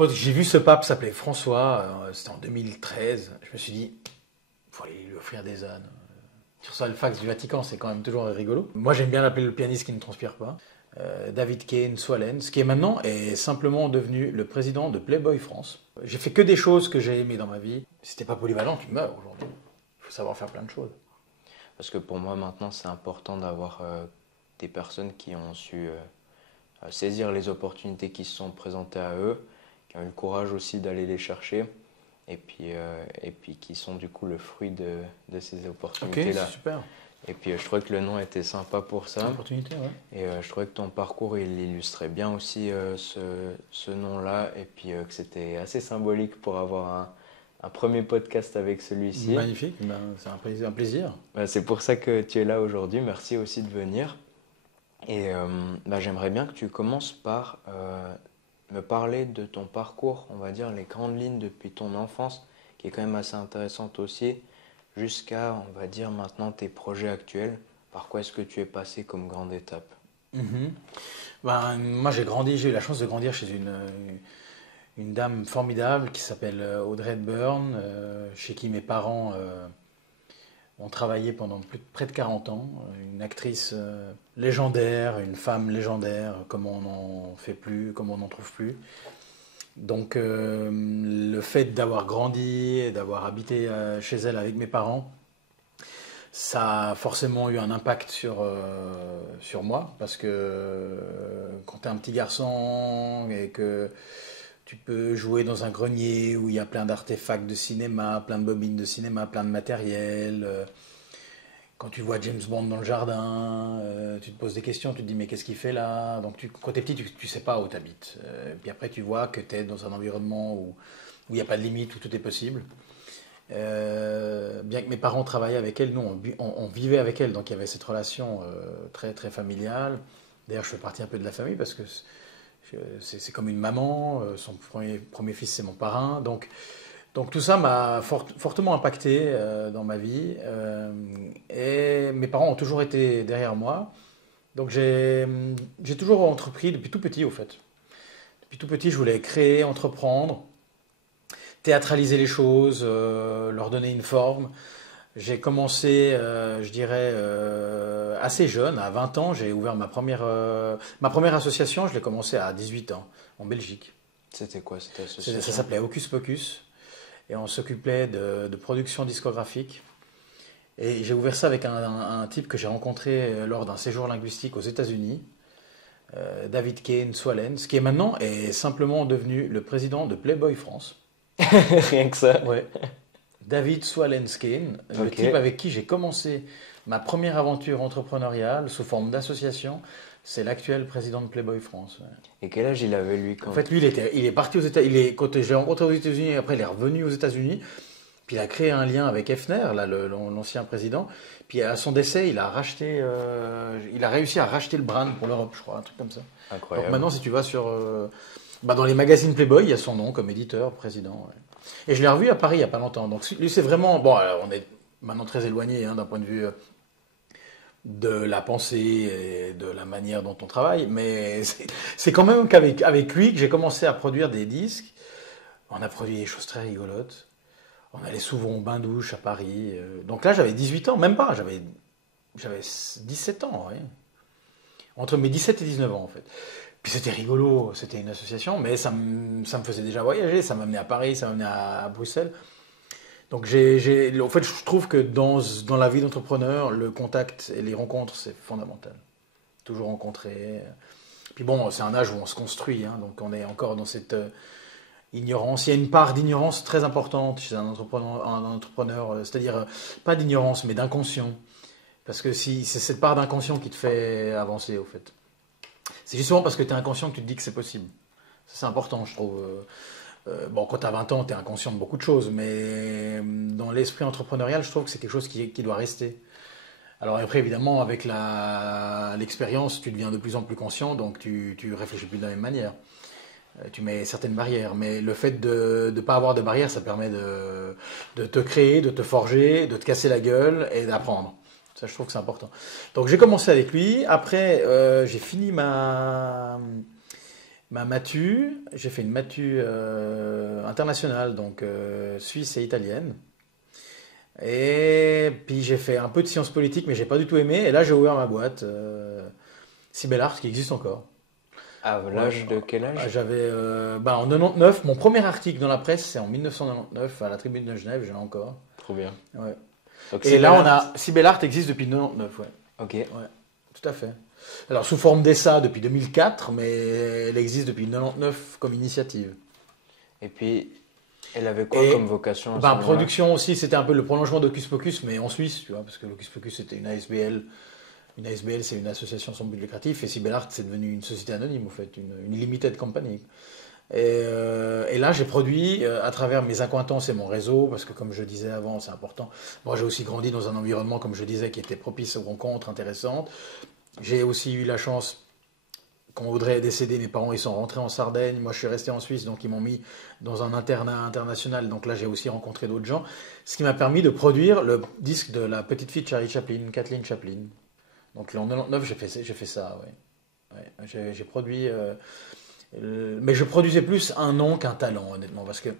Quand j'ai vu ce pape s'appeler François, c'était en 2013, je me suis dit, il faut aller lui offrir des ânes. Tu reçois le fax du Vatican, c'est quand même toujours rigolo. Moi, j'aime bien l'appeler le pianiste qui ne transpire pas. David Kane Swalens, qui est maintenant est simplement devenu le président de Playboy France. J'ai fait que des choses que j'ai aimées dans ma vie. Si t'es pas polyvalent, tu meurs aujourd'hui. Il faut savoir faire plein de choses. Parce que pour moi, maintenant, c'est important d'avoir des personnes qui ont su saisir les opportunités qui se sont présentées à eux, qui ont eu le courage aussi d'aller les chercher, et puis qui sont du coup le fruit de ces opportunités-là. Ok, c'est super. Et puis je trouvais que le nom était sympa pour ça. Opportunité, ouais. Et je trouvais que ton parcours, il illustrait bien aussi ce nom-là, et puis que c'était assez symbolique pour avoir un premier podcast avec celui-ci. Magnifique, ben, c'est un plaisir. C'est pour ça que tu es là aujourd'hui. Merci aussi de venir. Et j'aimerais bien que tu commences par me parler de ton parcours, on va dire les grandes lignes depuis ton enfance, qui est quand même assez intéressante aussi, jusqu'à, on va dire maintenant, tes projets actuels. Par quoi est-ce que tu es passé comme grande étape? Moi, j'ai eu la chance de grandir chez une dame formidable qui s'appelle Audrey Hepburn, chez qui mes parents ont travaillé pendant près de 40 ans. Une actrice légendaire, une femme légendaire, comme on n'en fait plus, comme on n'en trouve plus. Donc le fait d'avoir grandi et d'avoir habité chez elle avec mes parents, ça a forcément eu un impact sur moi, parce que quand tu es un petit garçon et que tu peux jouer dans un grenier où il y a plein d'artefacts de cinéma, plein de bobines de cinéma, plein de matériel. Quand tu vois James Bond dans le jardin, tu te poses des questions, tu te dis mais qu'est-ce qu'il fait là? Donc quand tu es petit, tu sais pas où tu habites. Puis après tu vois que tu es dans un environnement où il n'y a pas de limite, où tout est possible. Bien que mes parents travaillaient avec elle, nous on vivait avec elle, donc il y avait cette relation très, très familiale. D'ailleurs je fais partie un peu de la famille parce que c'est comme une maman, son premier fils c'est mon parrain, donc tout ça m'a fortement impacté dans ma vie, et mes parents ont toujours été derrière moi, donc j'ai toujours entrepris depuis tout petit au fait. Depuis tout petit je voulais créer, entreprendre, théâtraliser les choses, leur donner une forme. J'ai commencé, je dirais, assez jeune, à 20 ans, j'ai ouvert ma première association, je l'ai commencé à 18 ans, en Belgique. C'était quoi cette association? Ça s'appelait Hocus Pocus, et on s'occupait de production discographique. Et j'ai ouvert ça avec un type que j'ai rencontré lors d'un séjour linguistique aux États-Unis, David Kane Swalens, qui est maintenant est simplement devenu le président de Playboy France. Rien que ça. Ouais. David Swalens Kane, le type avec qui j'ai commencé ma première aventure entrepreneuriale sous forme d'association, c'est l'actuel président de Playboy France. Ouais. Et quel âge il avait lui quand... En fait, lui, il est parti aux États-Unis. Quand je l'ai rencontré aux États-Unis, après il est revenu aux États-Unis. Puis il a créé un lien avec Hefner, là, l'ancien président. Puis à son décès, il a réussi à racheter le brand pour l'Europe, je crois, un truc comme ça. Incroyable. Donc maintenant, si tu vas dans les magazines Playboy, il y a son nom comme éditeur, président. Ouais. Et je l'ai revu à Paris il n'y a pas longtemps. Donc lui, c'est vraiment... Bon, alors, on est maintenant très éloigné d'un point de vue de la pensée et de la manière dont on travaille. Mais c'est quand même qu'avec lui que j'ai commencé à produire des disques. On a produit des choses très rigolotes. On allait souvent au bain-douche à Paris. Donc là, j'avais 18 ans, même pas. J'avais 17 ans, ouais. Entre mes 17 et 19 ans, en fait. Puis c'était rigolo, c'était une association, mais ça me faisait déjà voyager, ça m'amenait à Paris, ça m'amenait à Bruxelles. Donc en fait, je trouve que dans la vie d'entrepreneur, le contact et les rencontres, c'est fondamental. Toujours rencontrer. Puis bon, c'est un âge où on se construit, hein, donc on est encore dans cette ignorance. Il y a une part d'ignorance très importante chez un entrepreneur, c'est-à-dire pas d'ignorance, mais d'inconscient. Parce que c'est cette part d'inconscient qui te fait avancer, au fait. C'est justement parce que tu es inconscient que tu te dis que c'est possible. C'est important, je trouve. Quand tu as 20 ans, tu es inconscient de beaucoup de choses, mais dans l'esprit entrepreneurial, je trouve que c'est quelque chose qui doit rester. Alors après, évidemment, avec l'expérience, tu deviens de plus en plus conscient, donc tu réfléchis plus de la même manière. Tu mets certaines barrières, mais le fait de ne pas avoir de barrières, ça permet de te créer, de te forger, de te casser la gueule et d'apprendre. Ça, je trouve que c'est important. Donc, j'ai commencé avec lui. Après, j'ai fini Ma matu, j'ai fait une matu internationale, donc suisse et italienne. Et puis j'ai fait un peu de sciences politiques, mais j'ai pas du tout aimé. Et là, j'ai ouvert ma boîte, Cybellart, qui existe encore. À Ouais, l'âge de quel âge? j'avais en 99, mon premier article dans la presse, c'est en 1999 à la Tribune de Genève, j'en ai encore. Trop bien. Ouais. Donc Et là, Cybellart. Cybellart existe depuis 99, ouais. Ok. Ouais, tout à fait. Alors sous forme d'ESSA depuis 2004, mais elle existe depuis 99 comme initiative. Et puis, elle avait quoi Et comme vocation à ce moment-là? production aussi, c'était un peu le prolongement d'Hocus Pocus, mais en Suisse, tu vois, parce que l'Hocus Pocus c'était une ASBL. Une ASBL, c'est une association sans but lucratif, et Cybellart, c'est devenu une société anonyme, en fait, une limited company. Et là, j'ai produit à travers mes acquaintances et mon réseau, parce que comme je disais avant, c'est important. Moi, j'ai aussi grandi dans un environnement, comme je disais, qui était propice aux rencontres intéressantes. J'ai aussi eu la chance, quand Audrey est décédée, mes parents ils sont rentrés en Sardaigne. Moi, je suis resté en Suisse, donc ils m'ont mis dans un internat international. Donc là, j'ai aussi rencontré d'autres gens, ce qui m'a permis de produire le disque de la petite fille de Charlie Chaplin, Kathleen Chaplin. Donc en 99, j'ai fait ça, ouais. Ouais, j'ai produit. Mais je produisais plus un nom qu'un talent, honnêtement, parce que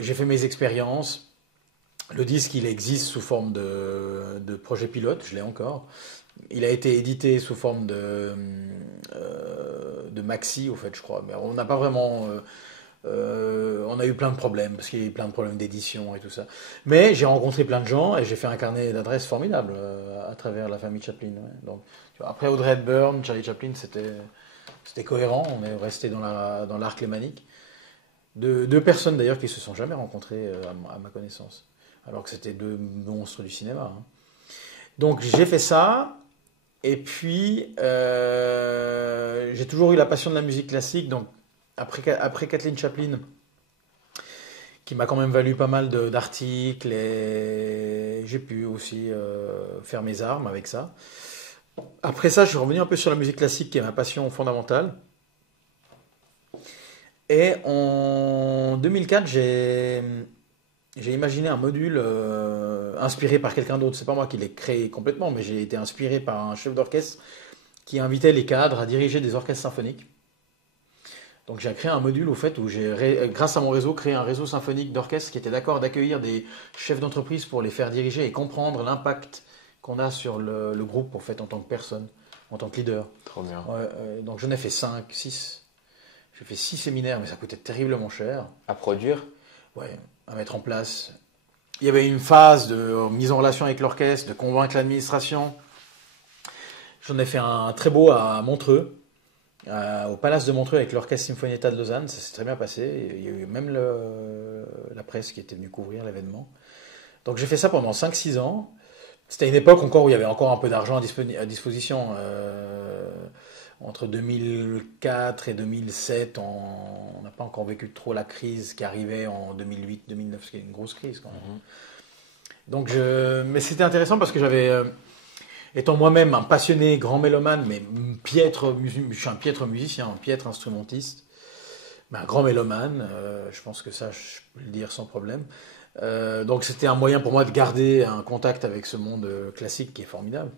j'ai fait mes expériences. Le disque, il existe sous forme de projet pilote, je l'ai encore. Il a été édité sous forme de maxi, au fait, je crois. Mais on n'a pas vraiment. On a eu plein de problèmes, parce qu'il y a eu plein de problèmes d'édition et tout ça. Mais j'ai rencontré plein de gens et j'ai fait un carnet d'adresses formidable à travers la famille Chaplin. Ouais. Donc, tu vois, après Audrey Hepburn, Charlie Chaplin, c'était cohérent. On est resté dans l'arc lémanique. Deux personnes d'ailleurs qui se sont jamais rencontrées à ma connaissance, alors que c'était deux monstres du cinéma. Hein. Donc j'ai fait ça. Et puis, j'ai toujours eu la passion de la musique classique. Donc, après Kathleen Chaplin, qui m'a quand même valu pas mal d'articles, et j'ai pu aussi faire mes armes avec ça. Après ça, je suis revenu un peu sur la musique classique, qui est ma passion fondamentale. Et en 2004, j'ai imaginé un module inspiré par quelqu'un d'autre. C'est pas moi qui l'ai créé complètement, mais j'ai été inspiré par un chef d'orchestre qui invitait les cadres à diriger des orchestres symphoniques. Donc j'ai créé un module au fait où j'ai, grâce à mon réseau, créé un réseau symphonique d'orchestres qui était d'accord d'accueillir des chefs d'entreprise pour les faire diriger et comprendre l'impact qu'on a sur le groupe en fait en tant que personne, en tant que leader. Trop bien. Ouais, donc j'en ai fait 5, 6. J'ai fait 6 séminaires, mais ça coûtait terriblement cher. À produire? Ouais, à mettre en place. Il y avait une phase de mise en relation avec l'orchestre, de convaincre l'administration. J'en ai fait un très beau à Montreux, au Palace de Montreux avec l'Orchestre Sinfonietta de Lausanne. Ça s'est très bien passé. Il y a eu même la presse qui était venue couvrir l'événement. Donc j'ai fait ça pendant 5-6 ans. C'était une époque encore où il y avait encore un peu d'argent à disposition. Entre 2004 et 2007, on n'a pas encore vécu trop la crise qui arrivait en 2008-2009, ce qui est une grosse crise quand même. Donc mais c'était intéressant parce que j'avais, étant moi-même un passionné grand mélomane, mais je suis un piètre musicien, un piètre instrumentiste, mais un grand mélomane, je pense que ça, je peux le dire sans problème. Donc c'était un moyen pour moi de garder un contact avec ce monde classique qui est formidable.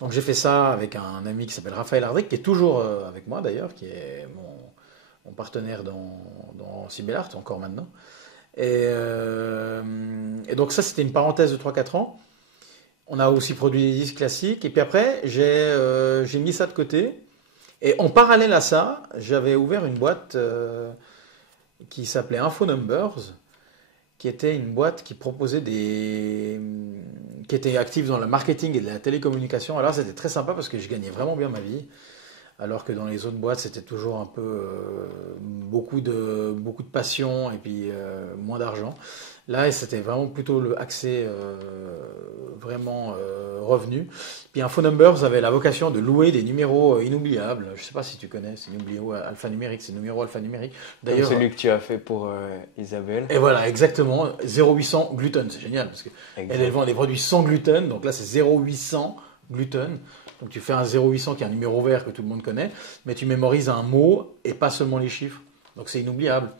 Donc j'ai fait ça avec un ami qui s'appelle Raphaël Ardric, qui est toujours avec moi d'ailleurs, qui est mon partenaire dans Cybellart, encore maintenant. Et donc ça, c'était une parenthèse de 3-4 ans. On a aussi produit des disques classiques. Et puis après, j'ai mis ça de côté. Et en parallèle à ça, j'avais ouvert une boîte qui s'appelait Info Numbers, qui était une boîte qui proposait qui était active dans le marketing et de la télécommunication. Alors c'était très sympa parce que je gagnais vraiment bien ma vie, alors que dans les autres boîtes c'était toujours un peu beaucoup de passion et puis moins d'argent. Là c'était vraiment plutôt le accès vraiment revenu. Puis Info Numbers avait la vocation de louer des numéros inoubliables. Je ne sais pas si tu connais, c'est numéros alphanumériques, c'est numéros alphanumériques. D'ailleurs, comme celui que tu as fait pour Isabelle. Et voilà, exactement, 0800 gluten, c'est génial parce que elle vend des produits sans gluten, donc là c'est 0800 gluten. Donc tu fais un 0800 qui est un numéro vert que tout le monde connaît, mais tu mémorises un mot et pas seulement les chiffres. Donc c'est inoubliable.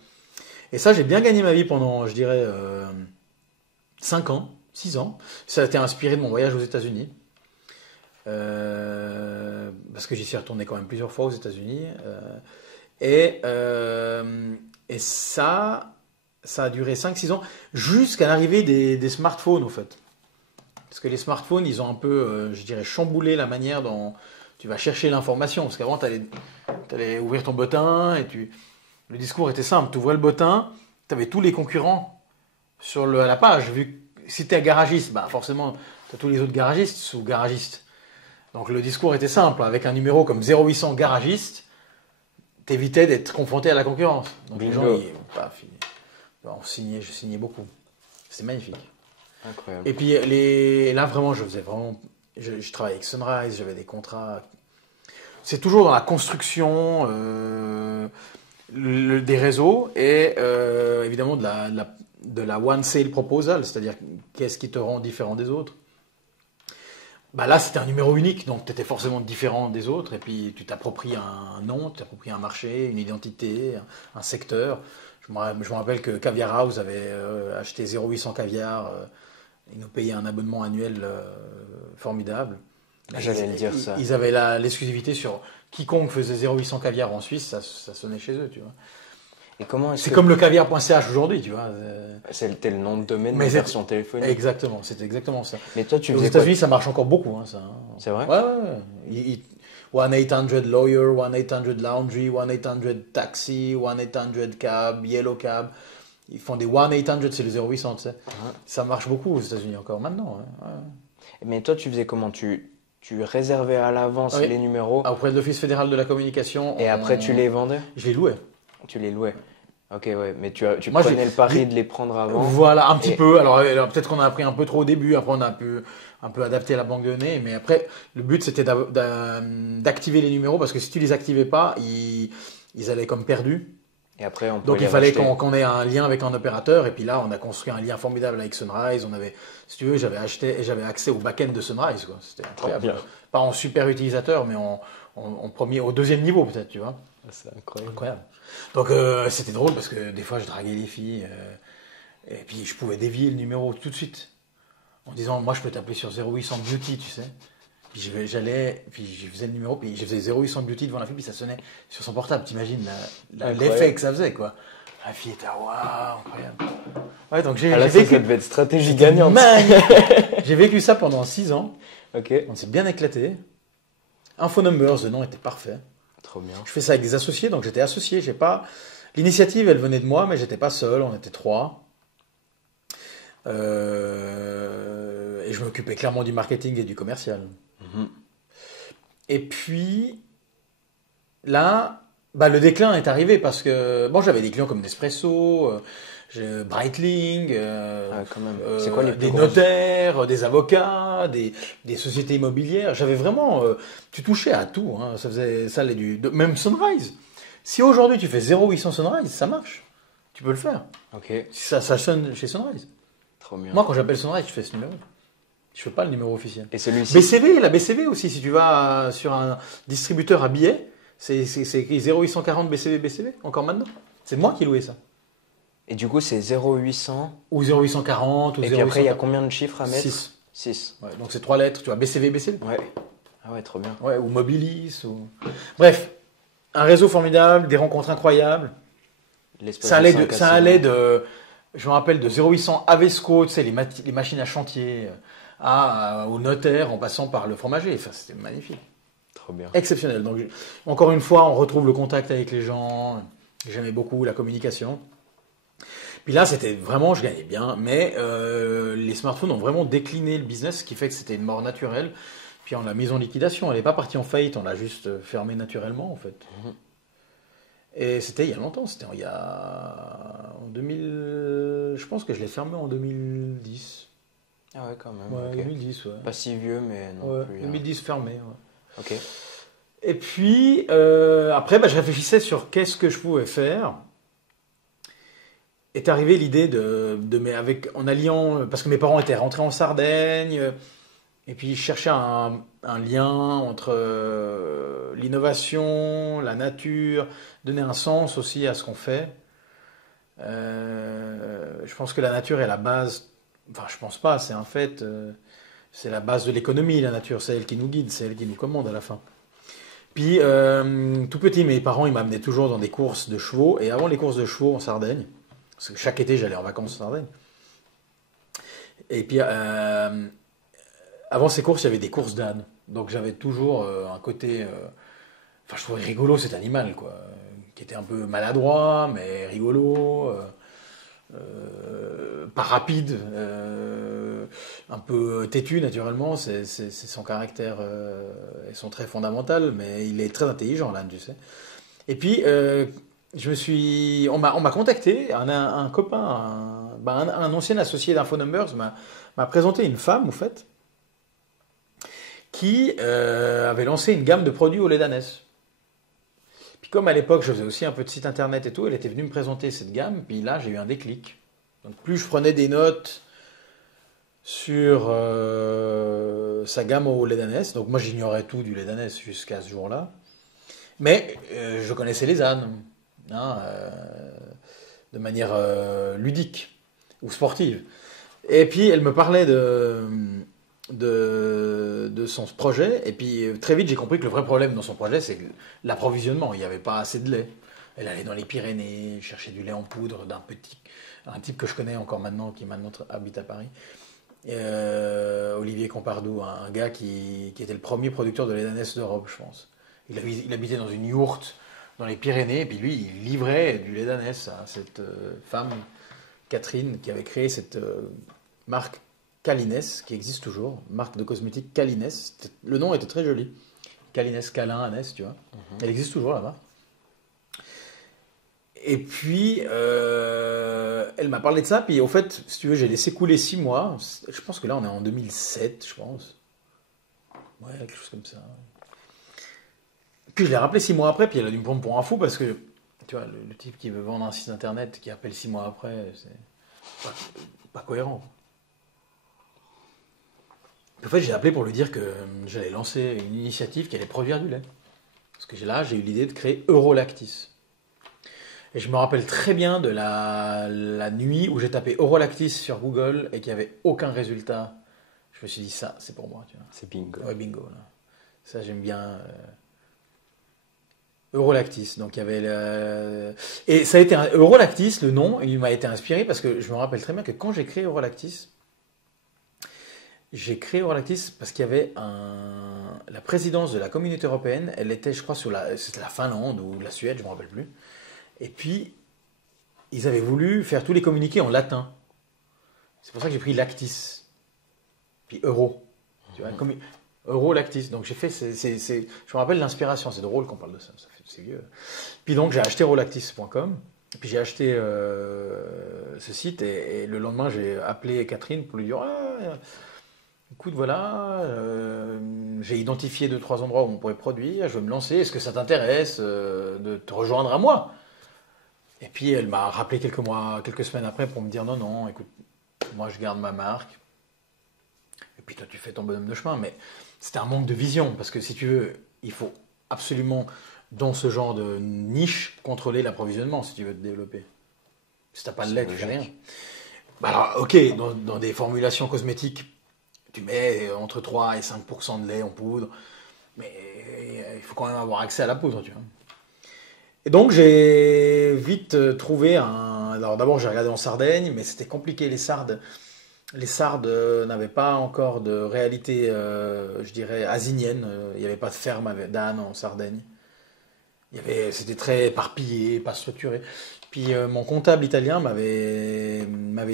Et ça, j'ai bien gagné ma vie pendant, je dirais, 5 ans, 6 ans. Ça a été inspiré de mon voyage aux États-Unis. parce que j'y suis retourné quand même plusieurs fois aux États-Unis. Et, euh, et ça a duré 5-6 ans, jusqu'à l'arrivée des smartphones, au fait. Parce que les smartphones, ils ont un peu, je dirais, chamboulé la manière dont tu vas chercher l'information. Parce qu'avant, tu allais ouvrir ton bottin et le discours était simple. Tu ouvrais le bottin, tu avais tous les concurrents à la page. Vu que si tu es garagiste, bah forcément, tu as tous les autres garagistes sous garagistes. Donc le discours était simple. Avec un numéro comme 0800 garagiste, t'évitais d'être confronté à la concurrence. Donc les gens, paf, je signais beaucoup. C'est magnifique. Incroyable. Et puis là vraiment, je travaillais avec Sunrise, j'avais des contrats. C'est toujours dans la construction des réseaux et évidemment de la one sale proposal, c'est-à-dire qu'est-ce qui te rend différent des autres. Bah là, c'était un numéro unique, donc tu étais forcément différent des autres, et puis tu t'appropries un nom, tu t'appropries un marché, une identité, un secteur. Je me rappelle que Caviar House avait acheté 0800 caviar, ils nous payaient un abonnement annuel formidable. J'allais le dire ça. Ils avaient l'exclusivité sur quiconque faisait 0800 caviar en Suisse, ça sonnait chez eux, tu vois. Et comment c'est comme le caviar.ch aujourd'hui, tu vois. C'était le nom de domaine, mais version téléphonique. Exactement, c'était exactement ça. Mais toi, tu aux faisais États-Unis, ça marche encore beaucoup, hein, ça. C'est vrai? Ouais. 1-800 lawyer, 1-800 laundry, 1-800 taxi, 1-800 cab, yellow cab. Ils font des 1-800, c'est le 0800, tu sais. Ça marche beaucoup aux États-Unis encore maintenant. Ouais. Mais toi, tu faisais comment? Tu réservais à l'avance les numéros auprès de l'Office fédéral de la communication. Et après, tu les vendais? Je les louais. Tu les louais. Ok, ouais, mais tu prenais le pari de les prendre avant. Voilà, un petit peu. Alors peut-être qu'on a appris un peu trop au début, après on a pu un peu adapter la banque de données, mais après, le but c'était d'activer les numéros, parce que si tu les activais pas, ils allaient comme perdus. Et après, donc il fallait qu'on ait un lien avec un opérateur, et puis là on a construit un lien formidable avec Sunrise. On avait, si tu veux, j'avais accès au back-end de Sunrise, quoi. C'était incroyable. Pas en super utilisateur, mais en premier, au deuxième niveau peut-être, tu vois. C'est incroyable. Donc c'était drôle parce que des fois je draguais les filles et puis je pouvais dévier le numéro tout de suite en disant moi je peux t'appeler sur 0800 Beauty, tu sais. Puis je faisais le numéro, puis je faisais 0800 Beauty devant la fille, puis ça sonnait sur son portable. T'imagines l'effet que ça faisait, quoi. La fille était waouh, incroyable. Ouais, donc j'ai vécu. Ça devait être stratégie gagnante. J'ai vécu ça pendant 6 ans. Ok. On s'est bien éclaté. Info Numbers, le nom était parfait. Trop bien. Je fais ça avec des associés, donc j'étais associé. L'initiative, elle venait de moi, mais j'étais pas seul. On était 3. Et je m'occupais clairement du marketing et du commercial. Et puis là, le déclin est arrivé parce que j'avais des clients comme Nespresso, Breitling, quand même. C'est quoi les plus des notaires, des avocats, des sociétés immobilières. J'avais vraiment, tu touchais à tout. Hein. Ça faisait ça même Sunrise. Si aujourd'hui tu fais 0800 Sunrise, ça marche. Tu peux le faire. Ok. Ça sonne chez Sunrise. Trop bien. Moi, quand j'appelle Sunrise, je fais ce numéro. Je fais pas le numéro officiel. Et celui-ci. La BCV aussi. Si tu vas sur un distributeur à billets, c'est écrit 0840 BCV, encore maintenant. C'est moi qui louais ça. Et du coup, c'est 0800 ou 0840 ou 0840. Et puis après, il y a combien de chiffres à mettre? 6. Ouais, donc c'est 3 lettres, tu vois, BCV. Ouais. Ah ouais, trop bien. Ouais, ou Mobilis. Bref, un réseau formidable, des rencontres incroyables. Ça allait de, je me rappelle, de 0800 Avesco, tu sais, les machines à chantier, au notaire, en passant par le fromager. Enfin, c'était magnifique. Trop bien. Exceptionnel. Donc, encore une fois, on retrouve le contact avec les gens. J'aimais beaucoup la communication. Puis là, c'était vraiment, je gagnais bien, mais les smartphones ont vraiment décliné le business, ce qui fait que c'était une mort naturelle. Puis on l'a mise en liquidation. Elle n'est pas partie en faillite, on l'a juste fermée naturellement, en fait. Et c'était il y a longtemps, c'était en 2000. Je pense que je l'ai fermé en 2010. Ah ouais, quand même. Ouais, okay. 2010, ouais. Pas si vieux, mais non plus. 2010 fermé, ouais. Ok. Et puis, après, je réfléchissais sur qu'est-ce que je pouvais faire. Est arrivée l'idée en alliant, parce que mes parents étaient rentrés en Sardaigne, et puis je cherchais un lien entre l'innovation, la nature, donner un sens aussi à ce qu'on fait. Je pense que la nature est la base, enfin je pense pas, c'est un fait. C'est la base de l'économie, la nature. C'est elle qui nous guide, c'est elle qui nous commande à la fin. Puis, tout petit, mes parents, ils m'amenaient toujours dans des courses de chevaux. Et avant les courses de chevaux en Sardaigne, parce que chaque été, j'allais en vacances en Sardaigne. Et puis, avant ces courses, il y avait des courses d'ânes. Donc, j'avais toujours un côté... Enfin, je trouvais rigolo cet animal, quoi. Qui était un peu maladroit, mais rigolo. Pas rapide. Un peu têtu, naturellement. C'est son caractère et son trait fondamental. Mais il est très intelligent, l'âne, tu sais. Et puis, on m'a contacté, un copain, un ancien associé d'InfoNumbers m'a présenté une femme, au fait, qui avait lancé une gamme de produits au lait d'ânesse. Puis comme à l'époque, je faisais aussi un peu de site internet et tout, elle était venue me présenter cette gamme, puis là, j'ai eu un déclic. Donc plus je prenais des notes sur sa gamme au lait d'ânesse, donc moi j'ignorais tout du lait d'ânesse jusqu'à ce jour-là, mais je connaissais les ânes, hein, de manière ludique ou sportive. Et puis elle me parlait de son projet, et puis très vite j'ai compris que le vrai problème dans son projet, c'est l'approvisionnement. Il n'y avait pas assez de lait. Elle allait dans les Pyrénées, chercher du lait en poudre un type que je connais encore maintenant, qui maintenant habite à Paris. Olivier Compardou, un gars qui était le premier producteur de lait d'ânesse d'Europe, je pense. Il habitait dans une yourte dans les Pyrénées, et puis lui, il livrait du lait d'ânesse à cette femme, Catherine, qui avait créé cette marque Calines, qui existe toujours, marque de cosmétiques Calines. Le nom était très joli. Calines, câlin, ânesse, tu vois. Elle existe toujours, la marque. Et puis, elle m'a parlé de ça, puis au fait, si tu veux, j'ai laissé couler 6 mois. Je pense que là, on est en 2007, je pense. Ouais, quelque chose comme ça. Puis je l'ai rappelé 6 mois après, puis elle a dû me prendre pour un fou, parce que, tu vois, le type qui veut vendre un site internet, qui appelle 6 mois après, c'est pas cohérent. En fait, j'ai appelé pour lui dire que j'allais lancer une initiative qui allait produire du lait. Parce que là, j'ai eu l'idée de créer Eurolactis. Et je me rappelle très bien de la nuit où j'ai tapé Eurolactis sur Google et qu'il n'y avait aucun résultat. Je me suis dit, ça, c'est pour moi. Tu vois. C'est bingo. Ouais, bingo. Là. Ça, j'aime bien. Eurolactis. Donc, il y avait Et ça a été Eurolactis, le nom, il m'a été inspiré parce que je me rappelle très bien que quand j'ai créé Eurolactis, parce qu'il y avait la présidence de la Communauté européenne. Elle était, je crois, c'était la Finlande ou la Suède, je ne me rappelle plus. Et puis, ils avaient voulu faire tous les communiqués en latin. C'est pour ça que j'ai pris Lactis. Puis Euro. Tu vois, Eurolactis. Donc j'ai fait, je me rappelle l'inspiration. C'est drôle qu'on parle de ça. C'est vieux. Puis donc j'ai acheté eurolactis.com. Puis j'ai acheté ce site. Et le lendemain, j'ai appelé Catherine pour lui dire écoute, voilà, j'ai identifié 2-3 endroits où on pourrait produire. Je veux me lancer. Est-ce que ça t'intéresse de te rejoindre à moi? Et puis elle m'a rappelé quelques semaines après pour me dire non, écoute, moi je garde ma marque. Et puis toi tu fais ton bonhomme de chemin. Mais c'était un manque de vision parce que si tu veux, il faut absolument dans ce genre de niche contrôler l'approvisionnement si tu veux te développer. Si t'as pas de lait, tu fais rien. Bah alors ok, dans des formulations cosmétiques, tu mets entre 3 et 5% de lait en poudre, mais il faut quand même avoir accès à la poudre, tu vois. Et donc j'ai vite trouvé Alors d'abord j'ai regardé en Sardaigne, mais c'était compliqué. Les Sardes n'avaient pas encore de réalité, je dirais, asinienne. Il n'y avait pas de ferme d'âne en Sardaigne. C'était très éparpillé, pas structuré. Puis mon comptable italien m'avait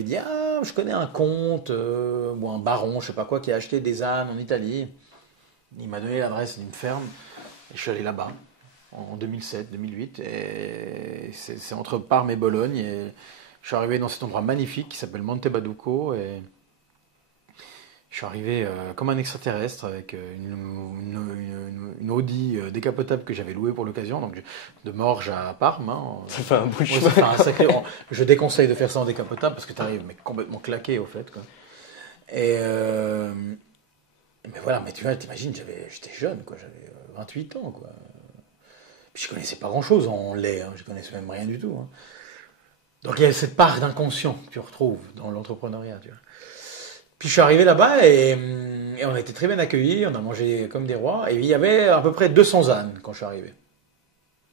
dit je connais un comte ou un baron, je sais pas quoi, qui a acheté des ânes en Italie. Il m'a donné l'adresse d'une ferme et je suis allé là-bas en 2007-2008 et c'est entre Parme et Bologne et je suis arrivé dans cet endroit magnifique qui s'appelle Monte Baduco et je suis arrivé comme un extraterrestre avec une Audi décapotable que j'avais louée pour l'occasion, donc de Morges à Parme. Hein. Ça fait un bout de chemin. Ça fait un sacré... Je déconseille de faire ça en décapotable parce que tu arrives complètement claqué au fait. Quoi. Et mais voilà, mais tu vois, t'imagines, j'étais jeune, quoi, j'avais 28 ans. Quoi. Puis je connaissais pas grand-chose en lait, je connaissais même rien du tout. Donc il y a cette part d'inconscient que tu retrouves dans l'entrepreneuriat. Tu vois. Puis je suis arrivé là-bas et on a été très bien accueillis, on a mangé comme des rois. Et il y avait à peu près 200 ânes quand je suis arrivé.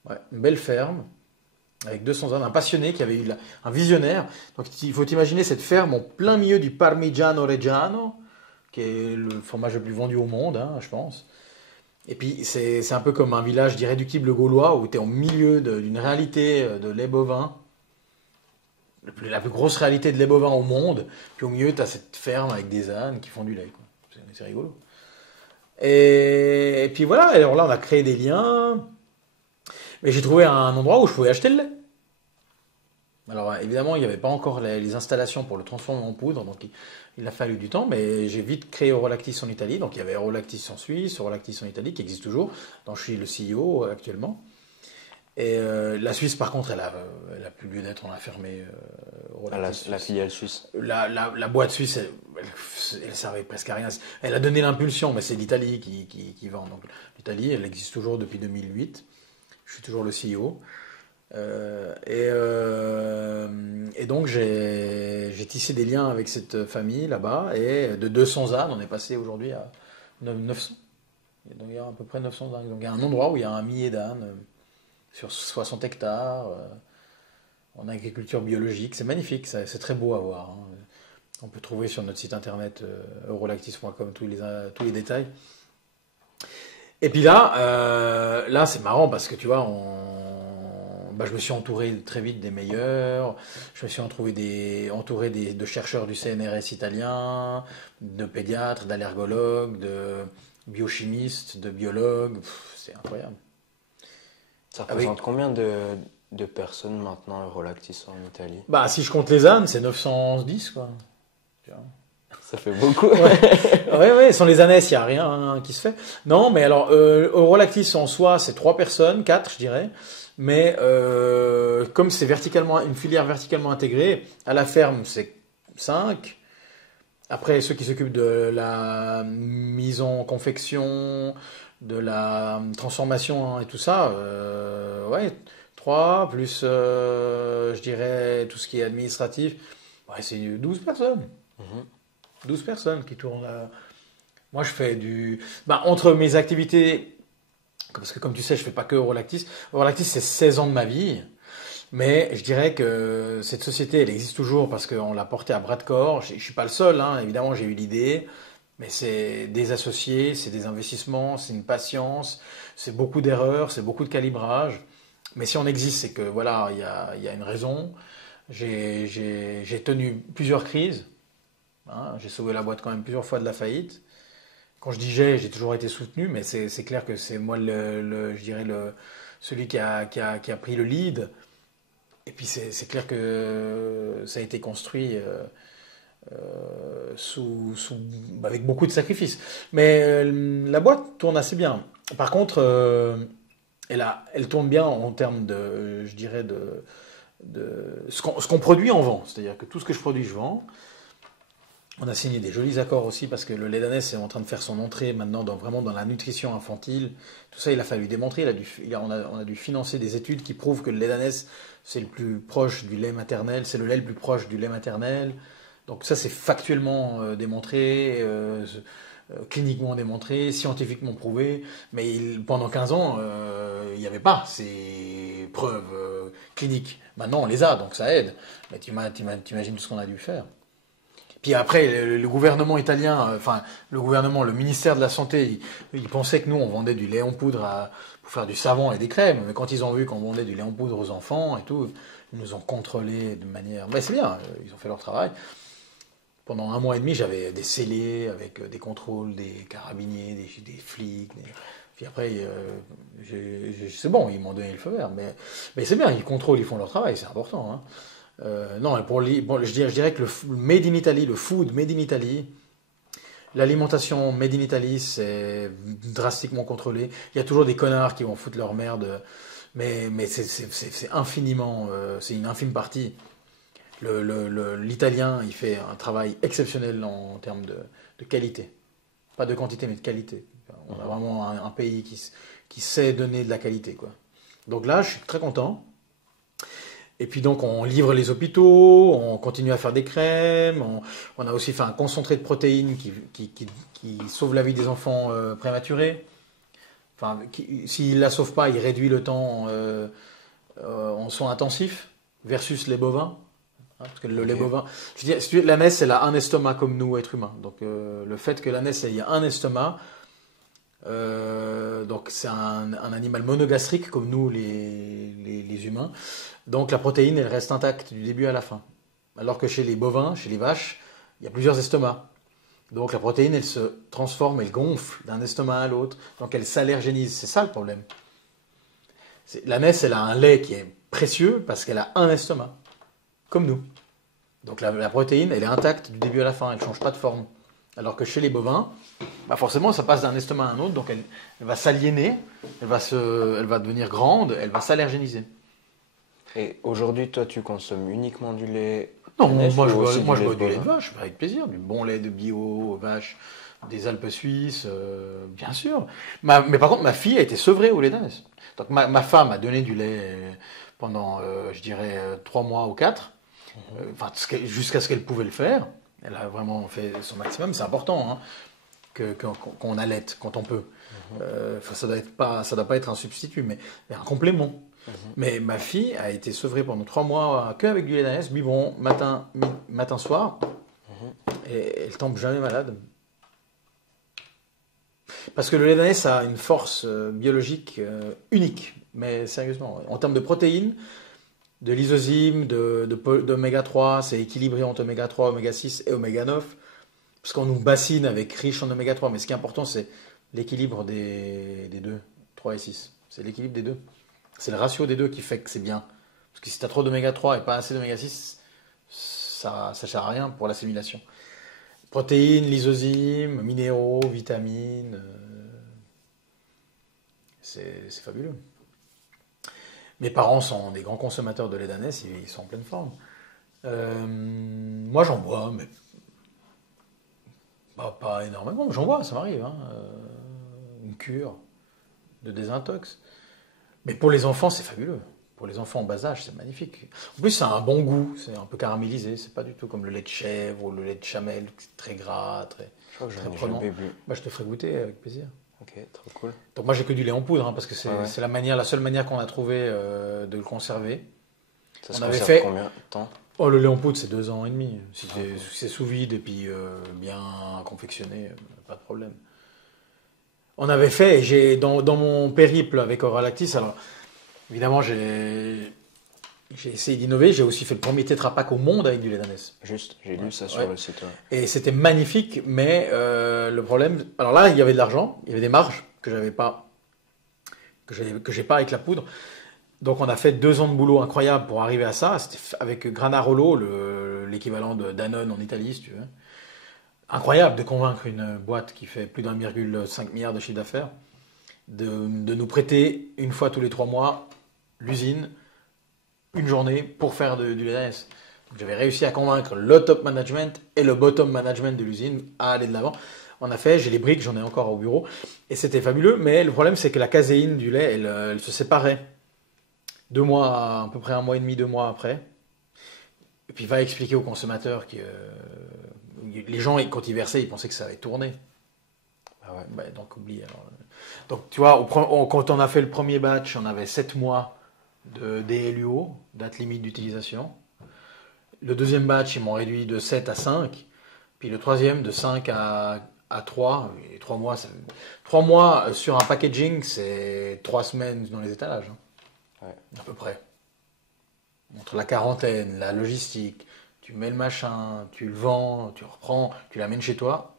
Ouais, une belle ferme, avec 200 ânes, un passionné qui avait eu un visionnaire. Donc il faut imaginer cette ferme en plein milieu du Parmigiano Reggiano, qui est le fromage le plus vendu au monde, hein, je pense. Et puis c'est un peu comme un village d'irréductibles gaulois où tu es au milieu d'une réalité de lait bovin, la plus grosse réalité de lait bovin au monde. Puis au milieu, tu as cette ferme avec des ânes qui font du lait, quoi. C'est rigolo. Et puis voilà, alors là on a créé des liens. Mais j'ai trouvé un endroit où je pouvais acheter le lait. Alors évidemment, il n'y avait pas encore les installations pour le transformer en poudre, donc il a fallu du temps, mais j'ai vite créé Eurolactis en Italie. Donc il y avait Eurolactis en Suisse, Eurolactis en Italie, qui existe toujours, dont je suis le CEO actuellement. Et la Suisse, par contre, elle a plus lieu d'être, on a fermé Eurolactis La Suisse. filiale suisse. La boîte suisse, elle servait presque à rien. Elle a donné l'impulsion, mais c'est l'Italie qui vend. Donc l'Italie, elle existe toujours depuis 2008. Je suis toujours le CEO. Et donc j'ai tissé des liens avec cette famille là-bas. Et de 200 ânes, on est passé aujourd'hui à 900. Donc il y a à peu près 900 ânes. Donc il y a un endroit où il y a un millier d'ânes sur 60 hectares en agriculture biologique. C'est magnifique, c'est très beau à voir, hein. On peut trouver sur notre site internet eurolactis.com tous les détails. Et puis là c'est marrant parce que tu vois, je me suis entouré très vite des meilleurs. Je me suis entouré de chercheurs du CNRS italien, de pédiatres, d'allergologues, de biochimistes, de biologues. C'est incroyable. Ça représente combien de personnes maintenant Eurolactis en Italie? Bah, si je compte les ânes, c'est 910, quoi. Tu vois. Ça fait beaucoup. Ouais, sans les ânesses, il n'y a rien qui se fait. Non, mais alors, Eurolactis en soi, c'est 3 personnes, 4, je dirais. Mais comme c'est une filière verticalement intégrée, à la ferme, c'est 5. Après, ceux qui s'occupent de la mise en confection, de la transformation, hein, et tout ça, ouais, 3, plus, je dirais, tout ce qui est administratif, ouais, c'est 12 personnes. Mhm. 12 personnes qui tournent là. Moi, je fais entre mes activités, parce que comme tu sais, je fais pas que Eurolactis. Eurolactis, c'est 16 ans de ma vie. Mais je dirais que cette société, elle existe toujours parce qu'on l'a portée à bras de corps. Je suis pas le seul, hein. Évidemment, j'ai eu l'idée. Mais c'est des associés, c'est des investissements, c'est une patience, c'est beaucoup d'erreurs, c'est beaucoup de calibrage. Mais si on existe, c'est que voilà, il y a une raison. J'ai tenu plusieurs crises, hein. J'ai sauvé la boîte quand même plusieurs fois de la faillite. Quand je dis j'ai toujours été soutenu, mais c'est clair que c'est moi je dirais celui qui a pris le lead. Et puis c'est clair que ça a été construit avec beaucoup de sacrifices. Mais la boîte tourne assez bien. Par contre, elle tourne bien en termes de, je dirais, de ce qu'on produit, on vend. C'est-à-dire que tout ce que je produis, je vends. On a signé des jolis accords aussi parce que le lait d'ânesse est en train de faire son entrée maintenant vraiment dans la nutrition infantile. Tout ça, il a fallu démontrer. On a dû financer des études qui prouvent que le lait d'ânesse, c'est le plus proche du lait maternel, c'est le lait le plus proche du lait maternel. Donc ça, c'est factuellement démontré, cliniquement démontré, scientifiquement prouvé. Mais pendant 15 ans, il n'y avait pas ces preuves cliniques. Maintenant, on les a, donc ça aide. Mais t'imagines tout ce qu'on a dû faire. Puis après, le gouvernement italien, le ministère de la Santé, il pensait que nous, on vendait du lait en poudre pour faire du savon et des crèmes. Mais quand ils ont vu qu'on vendait du lait en poudre aux enfants et tout, ils nous ont contrôlés de manière... Mais c'est bien, ils ont fait leur travail. Pendant 1 mois et demi, j'avais des scellés avec des contrôles, des carabiniers, des flics. Puis après, c'est bon, ils m'ont donné le feu vert. Mais c'est bien, ils contrôlent, ils font leur travail, c'est important, hein. Non, je dirais que le Made in Italy, le food Made in Italy, l'alimentation Made in Italy, c'est drastiquement contrôlé. Il y a toujours des connards qui vont foutre leur merde, mais c'est infiniment, c'est une infime partie. L'italien, il fait un travail exceptionnel en termes de qualité. Pas de quantité, mais de qualité. On a vraiment un pays qui sait donner de la qualité, quoi. Donc là, je suis très content. Et puis donc on livre les hôpitaux, on continue à faire des crèmes, on a aussi fait un concentré de protéines qui sauve la vie des enfants prématurés. Enfin, s'il ne la sauve pas, il réduit le temps en soins intensifs versus les bovins. Hein, parce que le lait Ok. bovin, je veux dire, si tu veux, l'ânesse, elle a un estomac comme nous, êtres humains. Donc le fait que l'ânesse ait un estomac, donc c'est un animal monogastrique comme nous, les humains. Donc la protéine, elle reste intacte du début à la fin. Alors que chez les bovins, chez les vaches, il y a plusieurs estomacs. Donc la protéine, elle se transforme, elle gonfle d'un estomac à l'autre. Donc elle s'allergénise. C'est ça le problème. L'ânesse, elle a un lait qui est précieux parce qu'elle a un estomac, comme nous. Donc la protéine, elle est intacte du début à la fin, elle ne change pas de forme. Alors que chez les bovins, bah forcément, ça passe d'un estomac à un autre, donc elle va s'aliéner, elle va devenir grande, elle va s'allergéniser. Et aujourd'hui, toi, tu consommes uniquement du lait Non, d'ânesse moi je ou bois, aussi moi, du je lait bois de du lait de bovin? vache, avec plaisir, du bon lait de bio, vache, des Alpes suisses, bien sûr. Mais par contre, ma fille a été sevrée au lait d'ânesse. Donc ma femme a donné du lait pendant, je dirais, 3 mois ou 4. Enfin, jusqu'à ce qu'elle pouvait le faire. Elle a vraiment fait son maximum. C'est important hein, qu'on allaite quand on peut. Ça doit pas être un substitut, mais un complément. Mais ma fille a été sevrée pendant 3 mois que avec du lait d'ânesse, biberon, matin, soir, et elle tombe jamais malade. Parce que le lait d'ânesse a une force biologique unique, mais sérieusement. En termes de protéines, de lysozyme, d'oméga 3, c'est équilibré entre oméga 3, oméga 6 et oméga 9, parce qu'on nous bassine avec riche en oméga 3, mais ce qui est important, c'est l'équilibre des deux, 3 et 6. C'est l'équilibre des deux. C'est le ratio des deux qui fait que c'est bien. Parce que si tu as trop d'oméga 3 et pas assez d'oméga 6, ça ne sert à rien pour l'assimilation. Protéines, lysozymes, minéraux, vitamines, c'est fabuleux. Mes parents sont des grands consommateurs de lait d'ânesse, ils sont en pleine forme. Moi j'en bois, mais pas énormément. J'en bois, ça m'arrive. Hein. Une cure de désintox. Mais pour les enfants, c'est fabuleux. Pour les enfants en bas âge, c'est magnifique. En plus, ça a un bon goût, c'est un peu caramélisé. C'est pas du tout comme le lait de chèvre ou le lait de chamel, c'est très gras, Je crois que très j'en ai prenant. jamais bu. Bah, je te ferai goûter avec plaisir. Ok, trop cool. Donc moi, j'ai que du lait en poudre, hein, parce que Ouais, ouais. c'est la seule manière qu'on a trouvé de le conserver. Ça On se avait conserve fait. combien de temps? Oh, le lait en poudre, c'est 2 ans et demi. Si Ah, ok. c'est sous vide et puis bien confectionné, pas de problème. On avait fait, et dans mon périple avec Oralactis, alors évidemment, j'ai essayé d'innover. J'ai aussi fait le premier Tetra Pak au monde avec du lait d'ânesse. Juste, j'ai lu ça sur Ouais. le site. Ouais. Et c'était magnifique, mais le problème. Alors là, il y avait de l'argent, il y avait des marges que j'avais pas, que j'ai pas avec la poudre. Donc on a fait 2 ans de boulot incroyable pour arriver à ça. C'était avec Granarolo, l'équivalent de Danone en Italie, si tu veux. Incroyable de convaincre une boîte qui fait plus d'1,5 milliard de chiffre d'affaires de nous prêter une fois tous les 3 mois l'usine, une journée pour faire du lait d'ânesse. J'avais réussi à convaincre le top management et le bottom management de l'usine à aller de l'avant. On a fait, j'ai les briques, j'en ai encore au bureau, et c'était fabuleux, mais le problème c'est que la caséine du lait, elle se séparait 2 mois, à peu près 1 mois et demi, 2 mois après. Et puis va expliquer aux consommateurs que les gens, quand ils versaient, ils pensaient que ça avait tourné. Ah ouais. Bah, donc oublie. Alors. Donc tu vois, quand on a fait le premier batch, on avait 7 mois de DLUO, date limite d'utilisation. Le deuxième batch, ils m'ont réduit de 7 à 5. Puis le troisième, de 5 à 3. Et 3 mois, 3 mois sur un packaging, c'est 3 semaines dans les étalages. Hein, Ouais. à peu près. Entre la quarantaine, la logistique, tu mets le machin, tu le vends, tu reprends, tu l'amènes chez toi.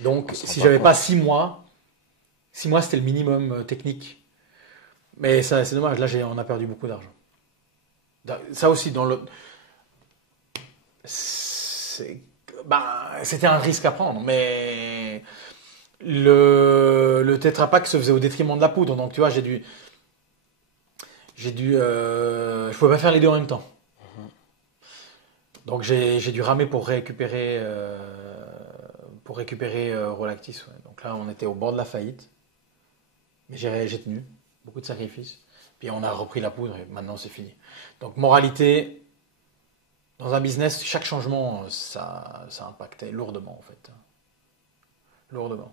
Donc, On se rend si pas j'avais compte. pas 6 mois, 6 mois c'était le minimum technique. Mais ça, c'est dommage, là on a perdu beaucoup d'argent. Ça aussi, c'est- c'était un risque à prendre, mais le Tetra Pak se faisait au détriment de la poudre. Donc, tu vois, je pouvais pas faire les deux en même temps. Donc j'ai dû ramer pour récupérer Rolactis. Ouais. Donc là, on était au bord de la faillite, mais j'ai tenu, beaucoup de sacrifices. Puis on a repris la poudre et maintenant c'est fini. Donc moralité, dans un business, chaque changement, ça impactait lourdement en fait. Lourdement.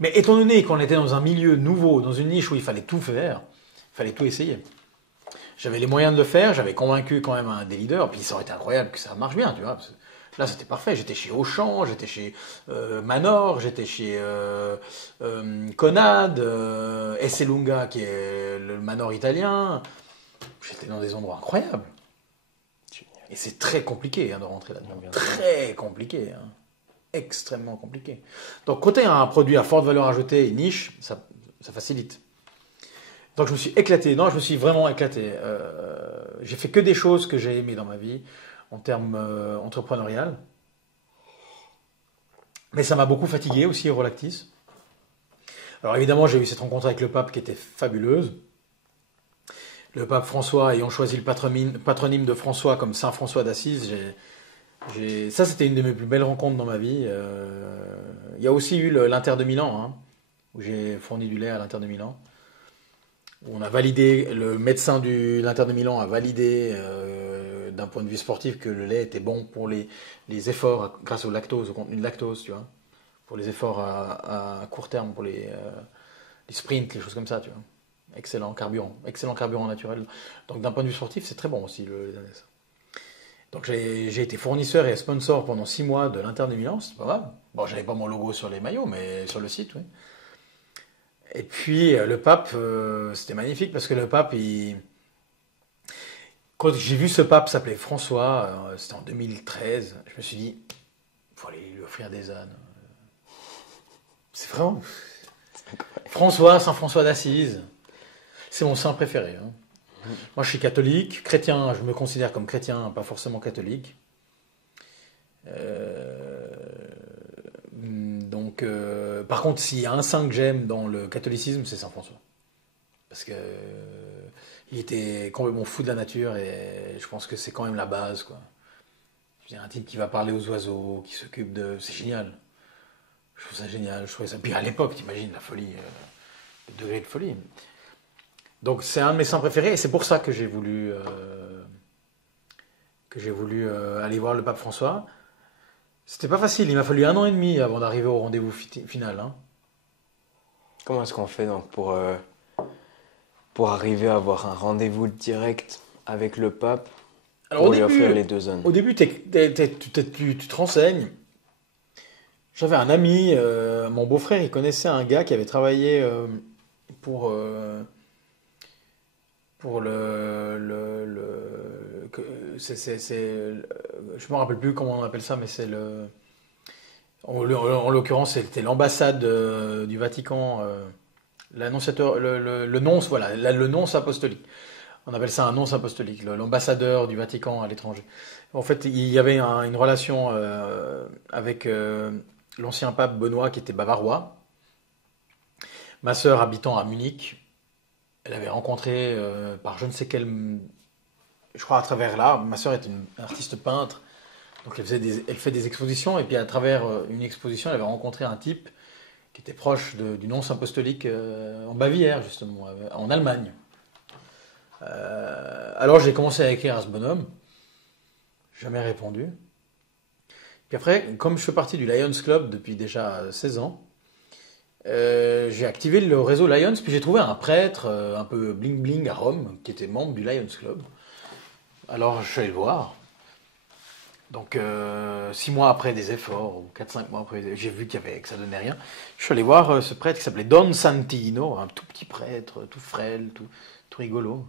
Mais étant donné qu'on était dans un milieu nouveau, dans une niche où il fallait tout faire, il fallait tout essayer. J'avais les moyens de le faire, j'avais convaincu quand même un des leaders, puis ça aurait été incroyable que ça marche bien, tu vois. Parce que là, c'était parfait. J'étais chez Auchan, j'étais chez Manor, j'étais chez Conad, Esselunga, qui est le Manor italien. J'étais dans des endroits incroyables. Et c'est très compliqué de rentrer là-dedans. Très compliqué. Extrêmement compliqué. Donc, quand tu as un produit à forte valeur ajoutée et niche, ça facilite. Donc, je me suis éclaté. Non, je me suis vraiment éclaté. J'ai fait que des choses que j'ai aimées dans ma vie en termes entrepreneurial. Mais ça m'a beaucoup fatigué aussi, Eurolactis. Alors, évidemment, j'ai eu cette rencontre avec le pape qui était fabuleuse. Le pape François, ayant choisi le patronyme de François comme Saint François d'Assise, ça, c'était une de mes plus belles rencontres dans ma vie. Il y a aussi eu l'Inter de Milan, où j'ai fourni du lait à l'Inter de Milan. Où on a validé, le médecin de l'Inter de Milan a validé d'un point de vue sportif que le lait était bon pour les efforts grâce au lactose, au contenu de lactose, tu vois. Pour les efforts à court terme, pour les sprints, les choses comme ça, tu vois. Excellent carburant naturel. Donc d'un point de vue sportif, c'est très bon aussi le lait. Donc j'ai été fournisseur et sponsor pendant 6 mois de l'Inter de Milan, c'est pas grave. Bon, j'avais pas mon logo sur les maillots, mais sur le site, oui. Et puis le pape, c'était magnifique parce que le pape, quand j'ai vu ce pape s'appeler François, c'était en 2013, je me suis dit, il faut aller lui offrir des ânes. C'est vraiment... François, Saint François d'Assise, c'est mon saint préféré. Moi, je suis catholique, chrétien, je me considère comme chrétien, pas forcément catholique. Donc, par contre, s'il y a un saint que j'aime dans le catholicisme, c'est Saint François. Parce que il était complètement fou de la nature et je pense que c'est quand même la base, quoi. C'est un type qui va parler aux oiseaux, qui s'occupe de... C'est génial. Je trouve ça génial. Je trouvais ça... Puis à l'époque, t'imagines la folie, le degré de folie. Donc c'est un de mes saints préférés et c'est pour ça que j'ai voulu aller voir le pape François. C'était pas facile, il m'a fallu 1 an et demi avant d'arriver au rendez-vous final. Comment est-ce qu'on fait donc pour arriver à avoir un rendez-vous direct avec le pape Alors, pour lui offrir les 2 ânes? Au début, tu te renseignes. J'avais un ami, mon beau-frère, il connaissait un gars qui avait travaillé pour je me rappelle plus comment on appelle ça, mais c'est en l'occurrence, c'était l'ambassade du Vatican, l'annonciateur, le nonce, voilà, le nonce apostolique. On appelle ça un nonce apostolique, l'ambassadeur du Vatican à l'étranger. En fait, il y avait une relation avec l'ancien pape Benoît qui était bavarois. Ma sœur habitant à Munich, elle avait rencontré par je ne sais quel... Je crois à travers là, ma sœur est une artiste peintre, donc elle fait des expositions, et puis à travers une exposition, elle avait rencontré un type qui était proche du nonce apostolique en Bavière, justement, en Allemagne. Alors j'ai commencé à écrire à ce bonhomme, jamais répondu. Puis après, comme je fais partie du Lions Club depuis déjà 16 ans, j'ai activé le réseau Lions, puis j'ai trouvé un prêtre un peu bling-bling à Rome, qui était membre du Lions Club. Alors je suis allé le voir. Donc 6 mois après des efforts, ou 4-5 mois après, j'ai vu que ça donnait rien. Je suis allé voir ce prêtre qui s'appelait Don Santino, un tout petit prêtre, tout frêle, tout rigolo.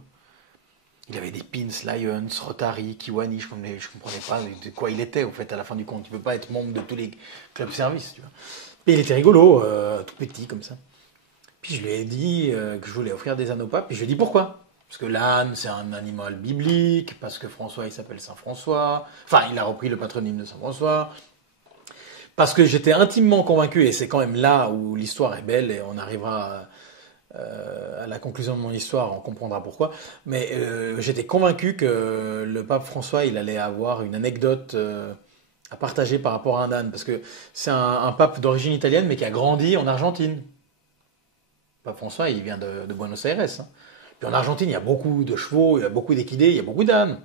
Il avait des pins Lions, Rotary, Kiwani, je comprenais pas de quoi il était au fait à la fin du compte. Il ne peut pas être membre de tous les clubs services, tu vois. Mais il était rigolo, tout petit comme ça. Puis je lui ai dit que je voulais offrir des ânes au pape, puis je lui ai dit pourquoi. Parce que l'âne, c'est un animal biblique, parce que François, il s'appelle Saint François. Enfin, il a repris le patronyme de Saint François. Parce que j'étais intimement convaincu, et c'est quand même là où l'histoire est belle, et on arrivera à la conclusion de mon histoire, on comprendra pourquoi. Mais j'étais convaincu que le pape François, il allait avoir une anecdote à partager par rapport à un âne. Parce que c'est un pape d'origine italienne, mais qui a grandi en Argentine. Le pape François, il vient de Buenos Aires. Puis en Argentine, il y a beaucoup de chevaux, il y a beaucoup d'équidés, il y a beaucoup d'ânes.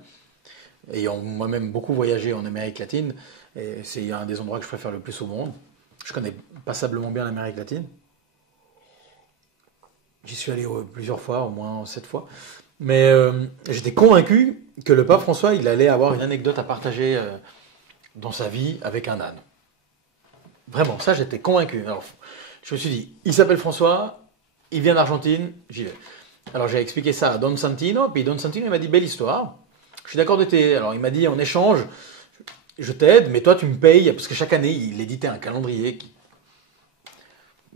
Ayant moi-même beaucoup voyagé en Amérique latine, et c'est un des endroits que je préfère le plus au monde. Je connais passablement bien l'Amérique latine. J'y suis allé plusieurs fois, au moins 7 fois. Mais j'étais convaincu que le pape François, il allait avoir une anecdote à partager dans sa vie avec un âne. Vraiment, ça j'étais convaincu. Alors, je me suis dit, il s'appelle François, il vient d'Argentine, j'y vais. Alors j'ai expliqué ça à Don Santino, puis Don Santino il m'a dit, belle histoire. Je suis d'accord de t'aider. Alors il m'a dit, en échange, je t'aide, mais toi tu me payes, parce que chaque année il éditait un calendrier qui,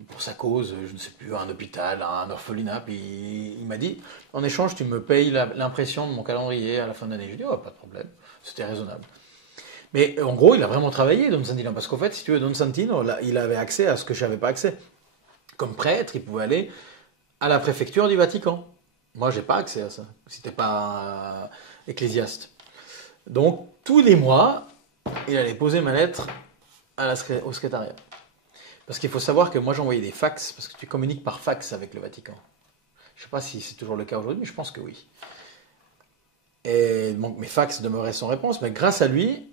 pour sa cause, je ne sais plus, un hôpital, un orphelinat, puis il m'a dit, en échange tu me payes l'impression de mon calendrier à la fin de l'année. Je lui ai dit, oh, pas de problème, c'était raisonnable. Mais en gros, il a vraiment travaillé, Don Santino, parce qu'en fait, si tu veux, Don Santino, là, il avait accès à ce que je n'avais pas accès. Comme prêtre, il pouvait aller à la préfecture du Vatican. Moi, j'ai pas accès à ça, si t'es pas ecclésiaste. Donc, tous les mois, il allait poser ma lettre au secrétariat. Parce qu'il faut savoir que moi, j'envoyais des fax, parce que tu communiques par fax avec le Vatican. Je ne sais pas si c'est toujours le cas aujourd'hui, mais je pense que oui. Et donc, mes fax demeuraient sans réponse, mais grâce à lui,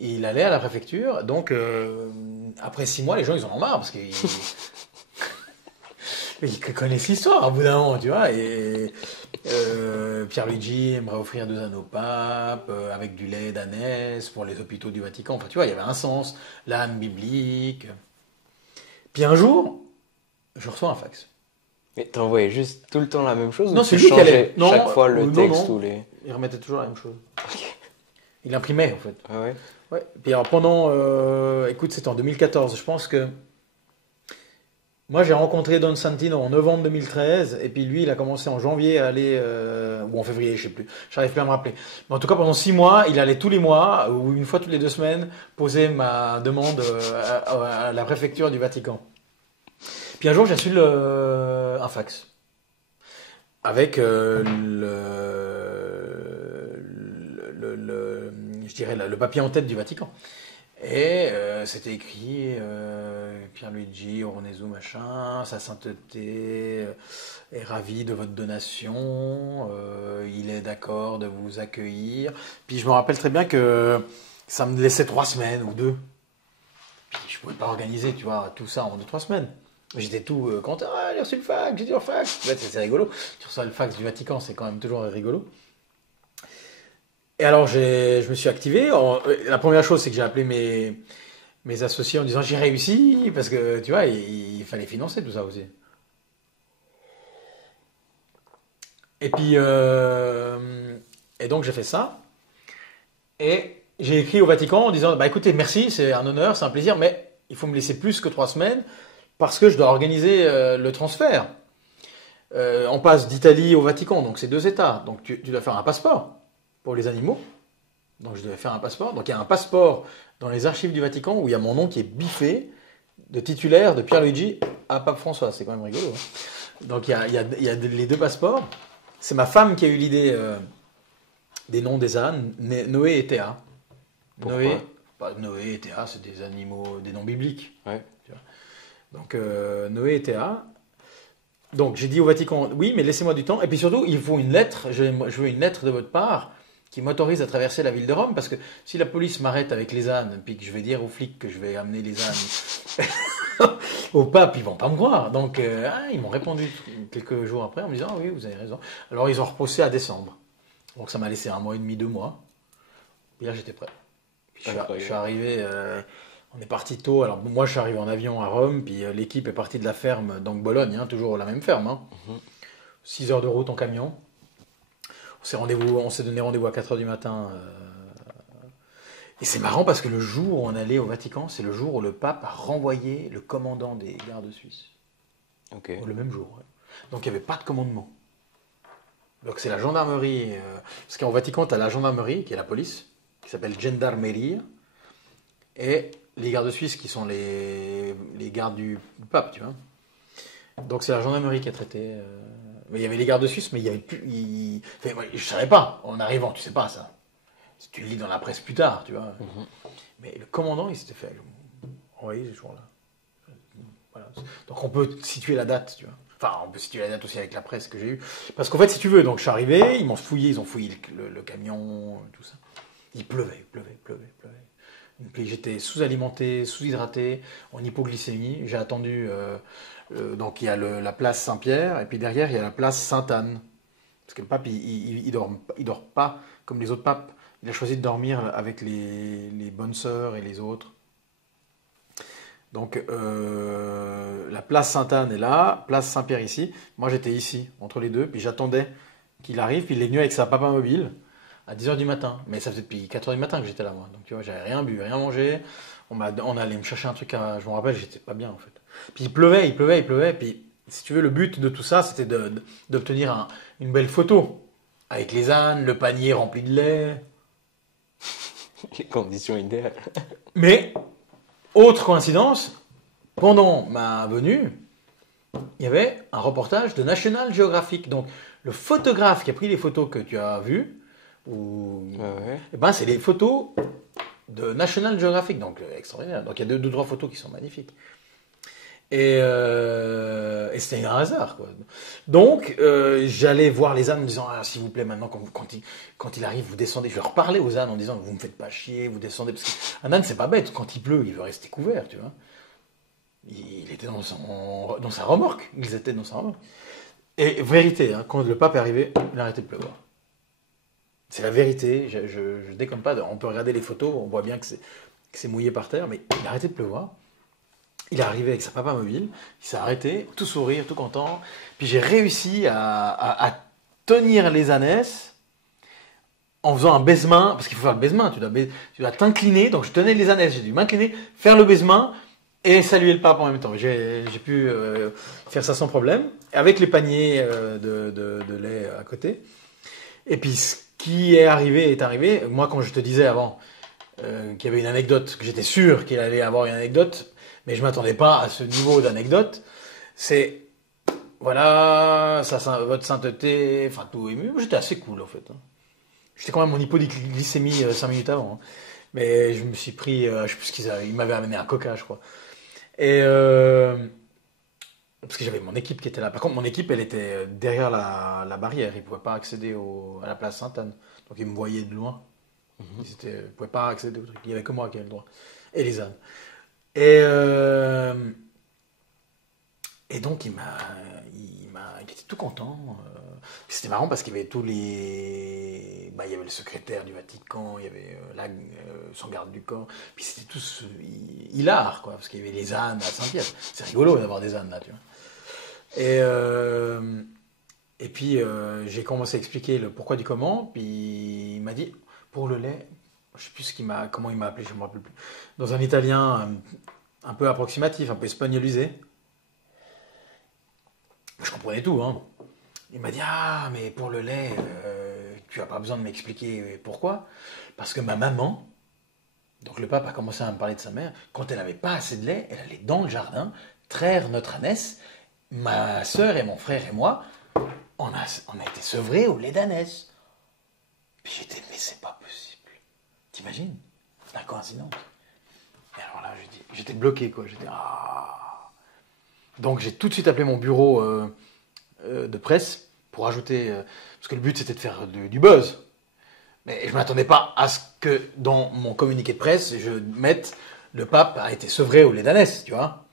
il allait à la préfecture. Donc, après 6 mois, les gens, ils en ont marre, parce qu'ils ils connaissent l'histoire, au bout d'un moment, tu vois. Et Pierluigi aimerait offrir 2 ânes au pape, avec du lait d'ânesse pour les hôpitaux du Vatican. Enfin, tu vois, il y avait un sens, l'âne biblique. Puis un jour, je reçois un fax. Mais t'envoyais juste tout le temps la même chose Non, ou c'est tu lui qui allait. changeais Non, chaque fois le texte non. ou les... Il remettait toujours la même chose. Il imprimait, en fait. Ah ouais? Ouais. Puis alors pendant, écoute, c'était en 2014. Je pense que moi j'ai rencontré Don Santino en novembre 2013, et puis lui il a commencé en janvier à aller, ou en février, je sais plus. J'arrive plus à me rappeler. Mais en tout cas pendant 6 mois, il allait tous les mois ou une fois toutes les 2 semaines poser ma demande à la préfecture du Vatican. Puis un jour j'ai reçu un fax avec je dirais le papier en tête du Vatican. Et c'était écrit Pierluigi Oronesu machin, sa sainteté est ravi de votre donation, il est d'accord de vous accueillir. Puis je me rappelle très bien que ça me laissait 3 semaines ou 2. Puis je pouvais pas organiser, tu vois, tout ça en 2-3 semaines. J'étais tout content, ah, j'ai reçu le fax, j'ai dit le fax. En fait, c'est rigolo. Tu reçois le fax du Vatican, c'est quand même toujours rigolo. Et alors, je me suis activé. La première chose, c'est que j'ai appelé mes associés en disant j'ai réussi, parce que tu vois, il fallait financer tout ça aussi. Et puis, et donc j'ai fait ça. Et j'ai écrit au Vatican en disant bah écoutez, merci, c'est un honneur, c'est un plaisir, mais il faut me laisser plus que 3 semaines parce que je dois organiser le transfert. On passe d'Italie au Vatican, donc c'est 2 États. Donc tu dois faire un passeport pour les animaux. Donc je devais faire un passeport. Donc il y a un passeport dans les archives du Vatican où il y a mon nom qui est biffé de titulaire de Pierluigi à Pape François. C'est quand même rigolo. Hein. Donc il y a les 2 passeports. C'est ma femme qui a eu l'idée des noms des ânes, Noé et Théa. Pourquoi? Noé et Théa, c'est des animaux, des noms bibliques. Ouais. Donc Noé et Théa. Donc j'ai dit au Vatican, oui, mais laissez-moi du temps. Et puis surtout, il faut une lettre. Je veux une lettre de votre part qui m'autorise à traverser la ville de Rome, parce que si la police m'arrête avec les ânes, puis que je vais dire aux flics que je vais amener les ânes au pape, ils vont pas me croire. Donc ils m'ont répondu quelques jours après en me disant, ah oui, vous avez raison. Alors ils ont repoussé à décembre. Donc ça m'a laissé 1 mois et demi, 2 mois. Et là j'étais prêt. Puis je suis arrivé, on est parti tôt. Alors moi je suis arrivé en avion à Rome, puis l'équipe est partie de la ferme, donc Bologne, hein, toujours la même ferme. Hein. 6 heures de route en camion. On s'est donné rendez-vous à 4 heures du matin. Et c'est marrant parce que le jour où on allait au Vatican, c'est le jour où le pape a renvoyé le commandant des gardes suisses. Ok. Le même jour. Ouais. Donc il n'y avait pas de commandement. Donc c'est la gendarmerie. Parce qu'au Vatican, tu as la gendarmerie, qui est la police, qui s'appelle Gendarmeria, et les gardes suisses qui sont les gardes du pape, tu vois. Donc c'est la gendarmerie qui a traité. Mais il y avait les gardes suisses, mais il y avait plus. Enfin, moi, je savais pas. En arrivant, tu sais pas ça. Tu le lis dans la presse plus tard, tu vois. Mais le commandant, il s'était fait envoyer ce jour-là. Voilà. Donc on peut situer la date, tu vois. Enfin, on peut situer la date aussi avec la presse que j'ai eue. Parce qu'en fait, si tu veux, donc je suis arrivé, ils m'ont fouillé, ils ont fouillé le camion, tout ça. Il pleuvait, pleuvait, pleuvait, pleuvait. Puis j'étais sous-alimenté, sous-hydraté, en hypoglycémie. J'ai attendu. Donc il y a la place Saint-Pierre, et puis derrière, il y a la place Sainte-Anne. Parce que le pape, il dort pas comme les autres papes. Il a choisi de dormir avec les bonnes sœurs et les autres. Donc la place Sainte-Anne est là, place Saint-Pierre ici. Moi j'étais ici, entre les deux, puis j'attendais qu'il arrive, puis il est venu avec sa papa mobile à 10h du matin. Mais ça faisait depuis 4h du matin que j'étais là, moi. Donc tu vois, j'avais rien bu, rien mangé. On allait me chercher un truc, je me rappelle, j'étais pas bien en fait. Puis il pleuvait, il pleuvait, il pleuvait. Puis si tu veux, le but de tout ça, c'était d'obtenir une belle photo. Avec les ânes, le panier rempli de lait. Les conditions idéales. Mais, autre coïncidence, pendant ma venue, il y avait un reportage de National Geographic. Donc, le photographe qui a pris les photos que tu as vues, Ouais. eh ben, c'est les photos de National Geographic. Donc, extraordinaire. Donc, il y a deux, trois photos qui sont magnifiques. Et c'était un hasard, quoi. Donc, j'allais voir les ânes en disant, ah, s'il vous plaît, maintenant, quand il arrive, vous descendez. Je leur parlais aux ânes en disant, vous me faites pas chier, vous descendez. Parce qu'un âne, c'est pas bête. Quand il pleut, il veut rester couvert, tu vois. Il était dans sa remorque. Ils étaient dans sa remorque. Et vérité, hein, quand le pape est arrivé, il a arrêté de pleuvoir. C'est la vérité. Je déconne pas. On peut regarder les photos, on voit bien que c'est mouillé par terre, mais il a arrêté de pleuvoir. Il est arrivé avec sa papa mobile, il s'est arrêté, tout sourire, tout content. Puis j'ai réussi à tenir les ânesses en faisant un baise-main, parce qu'il faut faire le baise-main, tu dois t'incliner. Donc je tenais les ânesses, j'ai dû m'incliner, faire le baise-main et saluer le pape en même temps. J'ai pu faire ça sans problème, avec les paniers de lait à côté. Et puis ce qui est arrivé. Moi, quand je te disais avant qu'il y avait une anecdote, que j'étais sûr qu'il allait avoir une anecdote, mais je ne m'attendais pas à ce niveau d'anecdote. C'est, voilà, votre sainteté, enfin tout. J'étais assez cool en fait. J'étais quand même mon hypoglycémie 5 minutes avant. Hein. Mais je me suis pris, je sais plus ce qu'ils avaient, ils m'avaient amené un coca, je crois. Et parce que j'avais mon équipe qui était là. Par contre, mon équipe, elle était derrière la barrière. Ils ne pouvaient pas accéder à la place Sainte-Anne. Donc ils me voyaient de loin. Ils ne pouvaient pas accéder au truc. Il n'y avait que moi qui avais le droit. Et les ânes. Et donc, il était tout content. C'était marrant parce qu'il y avait tous les. Bah, il y avait le secrétaire du Vatican, il y avait son garde du corps. Puis c'était tous hilar, quoi, parce qu'il y avait les ânes à Saint-Pierre. C'est rigolo d'avoir des ânes là, tu vois. Et puis, j'ai commencé à expliquer le pourquoi du comment. Puis il m'a dit, pour le lait, je ne sais plus comment il m'a appelé, je ne me rappelle plus. Dans un italien un peu approximatif, un peu espagnolisé. Je comprenais tout, hein. Il m'a dit, ah, mais pour le lait, tu n'as pas besoin de m'expliquer pourquoi. Parce que ma maman, donc le pape a commencé à me parler de sa mère, quand elle n'avait pas assez de lait, elle allait dans le jardin traire notre ânesse. Ma sœur et mon frère et moi, on a été sevrés au lait d'ânesse. Puis j'étais, mais c'est pas possible. T'imagines la coïncidence. Et alors là, j'étais bloqué, quoi. J'étais, ah. Donc j'ai tout de suite appelé mon bureau de presse pour ajouter, parce que le but c'était de faire du buzz. Mais je ne m'attendais pas à ce que dans mon communiqué de presse, je mette le pape a été sevré au lait d'ânesse, tu vois.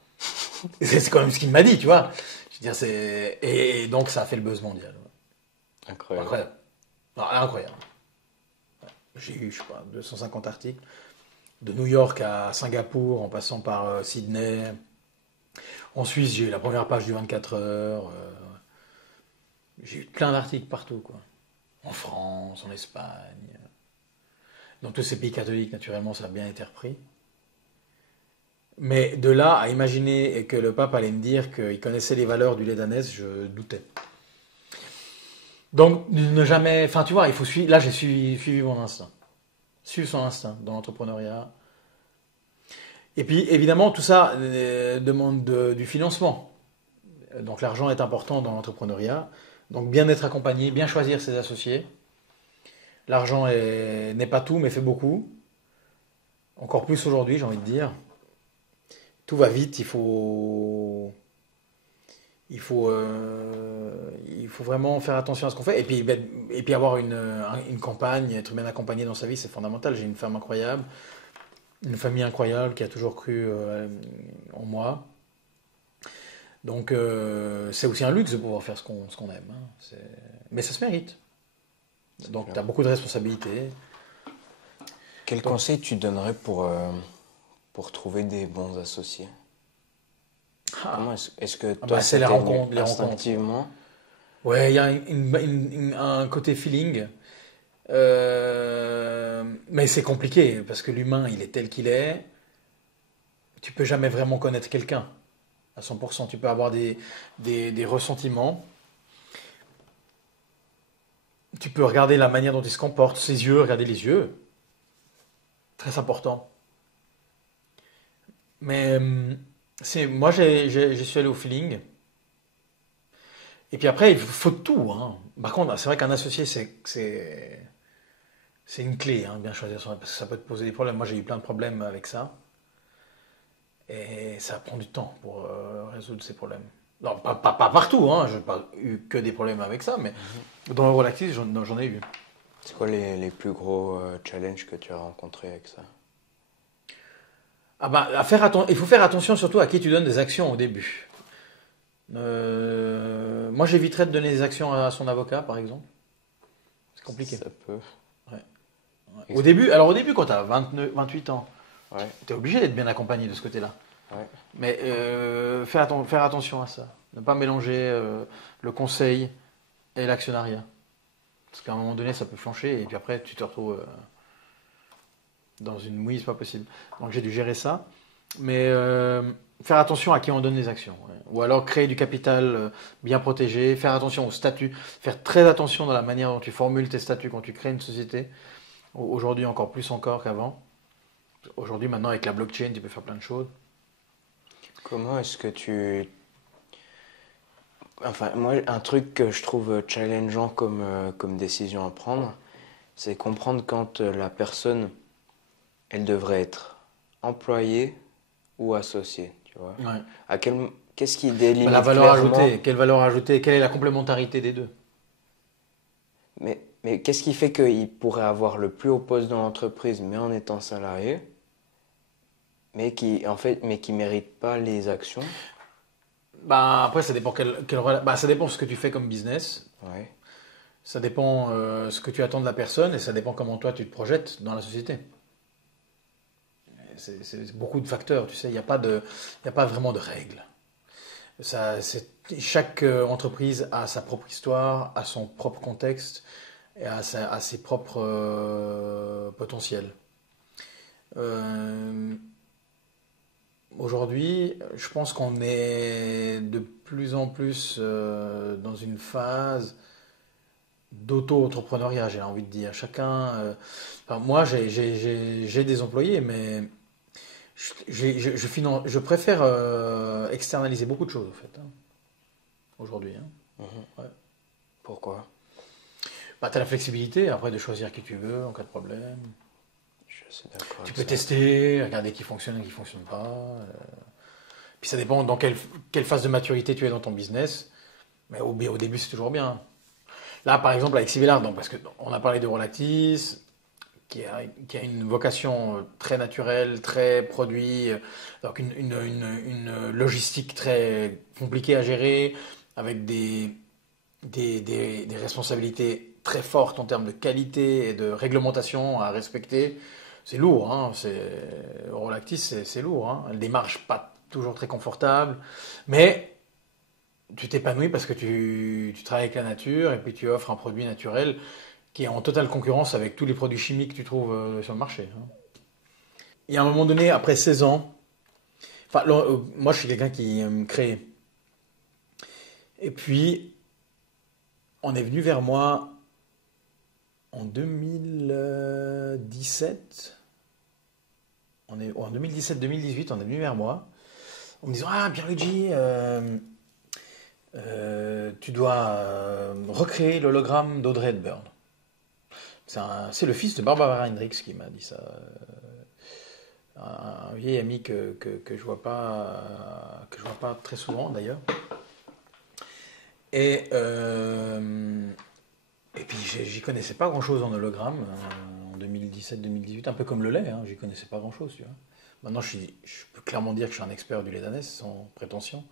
C'est quand même ce qu'il m'a dit, tu vois. Je veux dire, et donc ça a fait le buzz mondial. Ouais. Incroyable. Incroyable. Non, incroyable. Ouais. J'ai eu, je sais pas, 250 articles. De New York à Singapour, en passant par Sydney. En Suisse, j'ai eu la première page du 24 heures. J'ai eu plein d'articles partout, quoi. En France, en Espagne. Dans tous ces pays catholiques, naturellement, ça a bien été repris. Mais de là à imaginer que le pape allait me dire qu'il connaissait les valeurs du lait d'ânesse, je doutais. Donc, ne jamais. Enfin, tu vois, il faut suivre. Là, j'ai suivi mon instinct. Suivre son instinct dans l'entrepreneuriat. Et puis, évidemment, tout ça demande du financement. Donc, l'argent est important dans l'entrepreneuriat. Donc, bien être accompagné, bien choisir ses associés. L'argent n'est pas tout, mais fait beaucoup. Encore plus aujourd'hui, j'ai envie de dire. Tout va vite, il faut il faut vraiment faire attention à ce qu'on fait. Et puis avoir une campagne, être bien accompagné dans sa vie, c'est fondamental. J'ai une femme incroyable, une famille incroyable qui a toujours cru en moi. Donc c'est aussi un luxe de pouvoir faire ce qu'on aime, hein. Mais ça se mérite. Donc tu as beaucoup de responsabilités. Quel conseil tu donnerais pour trouver des bons associés? Comment est-ce que toi, C'est les ça t'est venu rencontres, les rencontres. instinctivement? Ouais, il y a un côté feeling. Mais c'est compliqué parce que l'humain, il est tel qu'il est. Tu peux jamais vraiment connaître quelqu'un à 100%. Tu peux avoir des ressentiments. Tu peux regarder la manière dont il se comporte, ses yeux, regarder les yeux. Très important. Mais moi, je suis allé au feeling. Et puis après, il faut tout, hein. Par contre, c'est vrai qu'un associé, c'est une clé, hein, bien choisir son, parce que ça peut te poser des problèmes. Moi, j'ai eu plein de problèmes avec ça. Et ça prend du temps pour résoudre ces problèmes. Non, pas partout, hein. Je n'ai pas eu que des problèmes avec ça, mais dans le Rolactis, j'en ai eu. C'est quoi les plus gros challenges que tu as rencontrés avec ça? Ah bah, il faut faire attention surtout à qui tu donnes des actions au début. Moi, j'éviterais de donner des actions à son avocat, par exemple. C'est compliqué. Ça peut. Ouais. Au début, quand tu as 28 ans, Ouais, tu es obligé d'être bien accompagné de ce côté-là. ouais. Mais faire attention à ça. Ne pas mélanger le conseil et l'actionnariat. Parce qu'à un moment donné, ça peut flancher et puis après, tu te retrouves dans une mouise, c'est pas possible. Donc j'ai dû gérer ça. Mais faire attention à qui on donne les actions. Ouais. Ou alors créer du capital bien protégé, faire attention au statut, faire très attention dans la manière dont tu formules tes statuts quand tu crées une société. Aujourd'hui, encore plus encore qu'avant. Aujourd'hui, maintenant, avec la blockchain, tu peux faire plein de choses. Comment est-ce que tu... Enfin, moi, un truc que je trouve challengeant comme décision à prendre, c'est comprendre quand la personne, elle devrait être employée ou associée, tu vois. Ouais. Qu'est-ce qui Bah, la délimite valeur clairement... ajoutée, quelle valeur ajoutée, quelle est la complémentarité des deux? Mais qu'est-ce qui fait qu'il pourrait avoir le plus haut poste dans l'entreprise, mais en étant salarié, mais qui mérite pas les actions? Bah, après, ça dépend bah, ça dépend ce que tu fais comme business. Ouais. Ça dépend ce que tu attends de la personne et ça dépend comment toi tu te projettes dans la société. C'est beaucoup de facteurs, tu sais, il y a pas vraiment de règles. Chaque entreprise a sa propre histoire, a son propre contexte et a ses propres potentiels. Euh, Aujourd'hui, je pense qu'on est de plus en plus dans une phase d'auto-entrepreneuriat, j'ai envie de dire. Enfin, moi, j'ai des employés, mais je préfère externaliser beaucoup de choses, en fait, hein, aujourd'hui, hein. Mhm. Ouais. Pourquoi? Bah, tu as la flexibilité, après, de choisir qui tu veux en cas de problème. Je suis d'accord Tu avec peux ça. tester, regarder qui fonctionne et qui fonctionne pas. Puis ça dépend dans quelle phase de maturité tu es dans ton business. Mais au début, c'est toujours bien. Là, par exemple, avec Civillard, donc, parce qu'on a parlé de Rolactis, qui a une vocation très naturelle, très produit, donc une logistique très compliquée à gérer, avec des responsabilités très fortes en termes de qualité et de réglementation à respecter. C'est lourd, hein. Rolactis, c'est lourd, hein. Elle démarche pas toujours très confortable, mais tu t'épanouis parce que tu travailles avec la nature et puis tu offres un produit naturel qui est en totale concurrence avec tous les produits chimiques que tu trouves sur le marché, hein. Et à un moment donné, après 16 ans, enfin, moi je suis quelqu'un qui aime créer. Et puis, on est venu vers moi en 2017. En 2017-2018, on est venu vers moi en me disant: Ah, Pierluigi, tu dois recréer l'hologramme d'Audrey Hepburn. C'est le fils de Barbara Hendricks qui m'a dit ça. Un vieil ami que je vois pas très souvent d'ailleurs. Et puis j'y connaissais pas grand-chose en hologramme en 2017-2018, un peu comme le lait, hein, j'y connaissais pas grand-chose, tu vois. Maintenant, je peux clairement dire que je suis un expert du lait d'ânesse, sans prétention,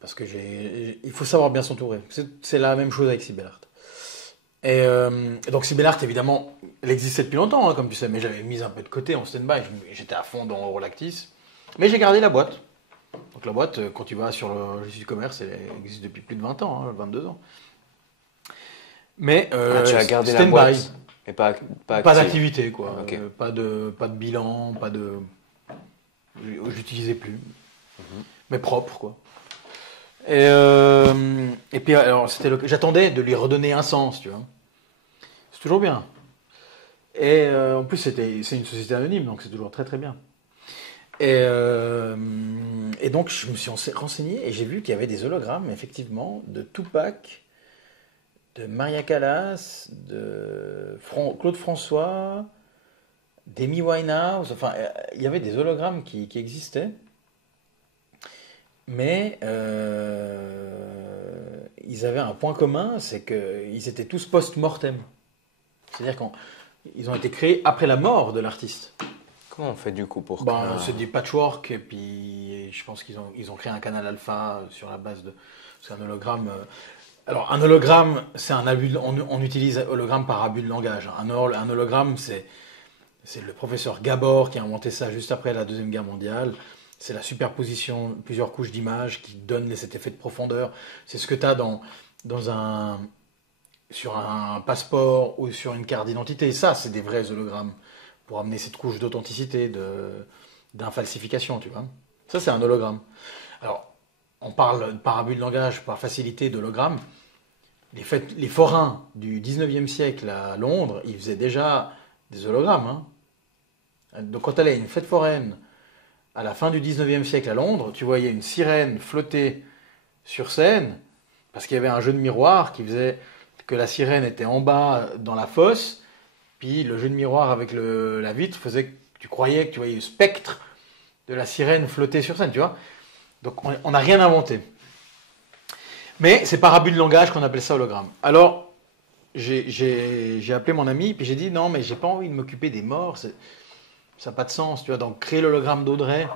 parce que il faut savoir bien s'entourer. C'est la même chose avec Sibellart. Donc Sibellart, évidemment, elle existait depuis longtemps, hein, comme tu sais, mais j'avais mis un peu de côté en stand-by, j'étais à fond dans Eurolactis, mais j'ai gardé la boîte. Donc la boîte, quand tu vas sur le site du commerce, elle existe depuis plus de 20 ans, hein, 22 ans. Mais tu as gardé la stand-by. boîte, mais pas d'activité, quoi. Ok. Pas de bilan, j'utilisais plus. Mais propre, quoi. Et puis, alors, j'attendais de lui redonner un sens, tu vois. C'est toujours bien. Et en plus, c'est une société anonyme, donc c'est toujours très très bien. Et donc, je me suis renseigné et j'ai vu qu'il y avait des hologrammes, effectivement, de Tupac, de Maria Callas, de Claude François, d'Amy Winehouse. Enfin, il y avait des hologrammes qui existaient. Mais ils avaient un point commun, c'est qu'ils étaient tous post-mortem. C'est-à-dire qu'ils ont été créés après la mort de l'artiste. Comment on fait du coup pour C'est du patchwork, et puis je pense qu'ils ont créé un canal alpha sur la base de... C'est un hologramme... Alors, un hologramme, c'est un abus... On utilise hologramme par abus de langage. Un hologramme, c'est le professeur Gabor qui a inventé ça juste après la Deuxième Guerre mondiale. C'est la superposition de plusieurs couches d'images qui donne cet effet de profondeur. C'est ce que tu as sur un passeport ou sur une carte d'identité. Ça, c'est des vrais hologrammes pour amener cette couche d'authenticité, d'infalsification, tu vois. Ça, c'est un hologramme. Alors, on parle par abus de langage, par facilité d'hologramme. Les forains du 19e siècle à Londres, ils faisaient déjà des hologrammes. Hein. Donc, quand tu allais à une fête foraine à la fin du 19e siècle à Londres, tu voyais une sirène flotter sur scène, parce qu'il y avait un jeu de miroir qui faisait que la sirène était en bas dans la fosse, puis le jeu de miroir avec la vitre faisait que tu croyais que tu voyais le spectre de la sirène flotter sur scène, tu vois. Donc on n'a rien inventé. Mais c'est par abus de langage qu'on appelle ça hologramme. Alors, j'ai appelé mon ami, puis j'ai dit non, mais j'ai pas envie de m'occuper des morts, ça n'a pas de sens, tu vois. Donc créer l'hologramme d'Audrey,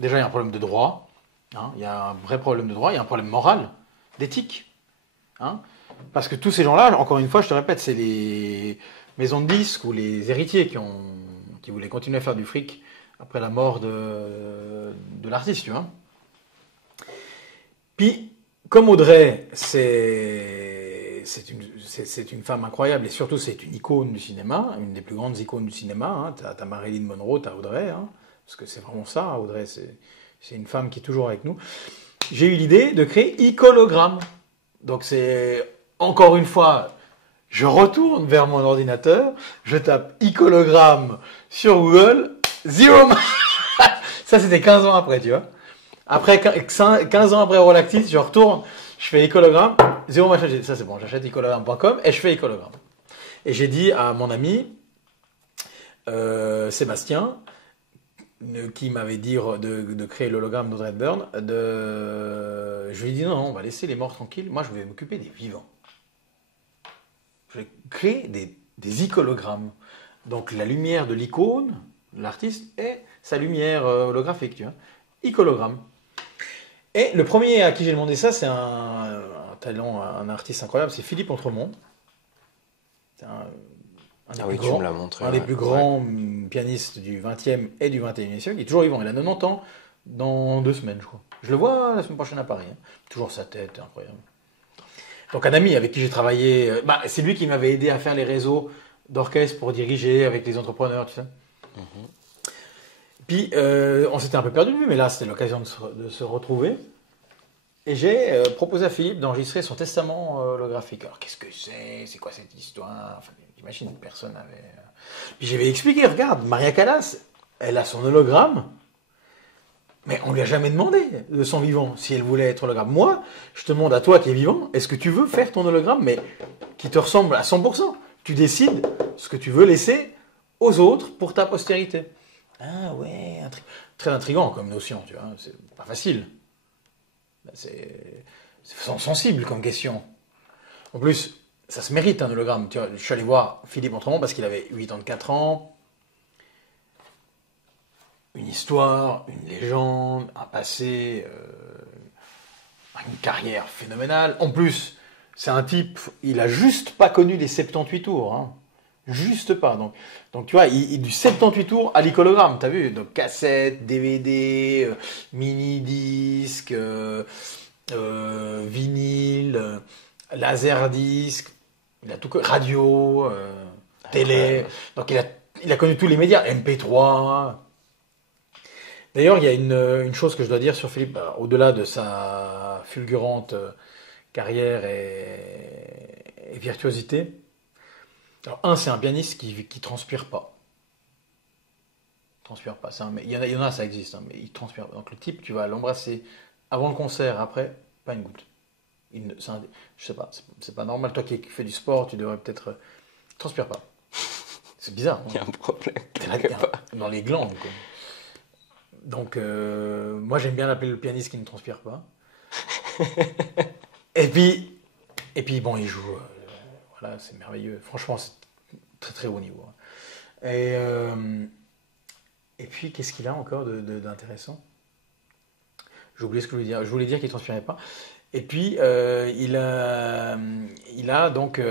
déjà il y a un problème de droit, hein, il y a un vrai problème de droit, il y a un problème moral, d'éthique. Hein, parce que tous ces gens-là, encore une fois, je te répète, c'est les maisons de disques ou les héritiers qui voulaient continuer à faire du fric après la mort de l'artiste, tu vois. Puis, comme Audrey, c'est une femme incroyable et surtout c'est une icône du cinéma, une des plus grandes icônes du cinéma. Hein. T'as Marilyn Monroe, t'as Audrey, hein, parce que c'est vraiment ça, Audrey, c'est une femme qui est toujours avec nous. J'ai eu l'idée de créer Icologramme. Donc c'est, encore une fois, je retourne vers mon ordinateur, je tape Icologramme sur Google, zéro. Ça c'était 15 ans après, tu vois. Après 15 ans après Eurolactis, je retourne, je fais Icologramme, zéro machin. Ça c'est bon, j'achète icologramme.com et je fais Icologramme. Et j'ai dit à mon ami Sébastien, qui m'avait dit de créer l'hologramme d'Audrey Hepburn, je lui ai dit non, on va laisser les morts tranquilles, moi je vais m'occuper des vivants. Je vais créer des icologrammes. Donc la lumière de l'icône, l'artiste, et sa lumière holographique, tu vois. Icologramme. Et le premier à qui j'ai demandé ça, c'est un talent, un artiste incroyable, c'est Philippe Entremont. C'est un des plus grands pianistes du 20e et du 21e siècle. Il est toujours vivant, il a 90 ans dans 2 semaines, je crois. Je le vois la semaine prochaine à Paris. Hein. Toujours sa tête, incroyable. Donc un ami avec qui j'ai travaillé, c'est lui qui m'avait aidé à faire les réseaux d'orchestre pour diriger avec les entrepreneurs, tu sais. Puis on s'était un peu perdu de vue, mais là c'était l'occasion de se retrouver. Et j'ai proposé à Philippe d'enregistrer son testament holographique. Alors qu'est-ce que c'est? C'est quoi cette histoire? Enfin, j'imagine que personne n'avait... Puis j'avais expliqué, regarde, Maria Callas, elle a son hologramme, mais on lui a jamais demandé de son vivant si elle voulait être hologramme. Moi, je te demande à toi qui es vivant, est-ce que tu veux faire ton hologramme, mais qui te ressemble à 100%? Tu décides ce que tu veux laisser aux autres pour ta postérité. Ah ouais, très intriguant comme notion, tu vois, c'est pas facile. C'est C'est sensible comme question. En plus, ça se mérite un hologramme. Tu vois, je suis allé voir Philippe Entremont parce qu'il avait 84 ans. Une histoire, une légende, un passé, une carrière phénoménale. En plus, c'est un type, il a juste pas connu les 78 tours. Hein. Juste pas. Donc tu vois, du 78 tours à l'icologramme, t'as vu? Donc cassette, DVD, mini-disque, vinyle, laserdisc, il a tout radio, télé. Donc il a connu tous les médias, MP3. D'ailleurs, il y a une chose que je dois dire sur Philippe, au-delà de sa fulgurante carrière et virtuosité. Alors, c'est un pianiste qui transpire pas. Transpire pas. Il y en a, ça existe, hein, mais il transpire pas. Donc le type, tu vas l'embrasser avant le concert, après, pas une goutte. Je sais pas, c'est pas normal. Toi qui fais du sport, tu devrais peut-être. Transpire pas. C'est bizarre. Il y a un problème. Dans les glandes, quoi. Donc, moi, j'aime bien l'appeler le pianiste qui ne transpire pas. et puis, bon, il joue. Voilà, c'est merveilleux. Franchement, c'est très très haut niveau. Et puis, qu'est-ce qu'il a encore d'intéressant? J'ai oublié ce que je voulais dire. Je voulais dire qu'il ne transpirait pas. Et puis, il a donc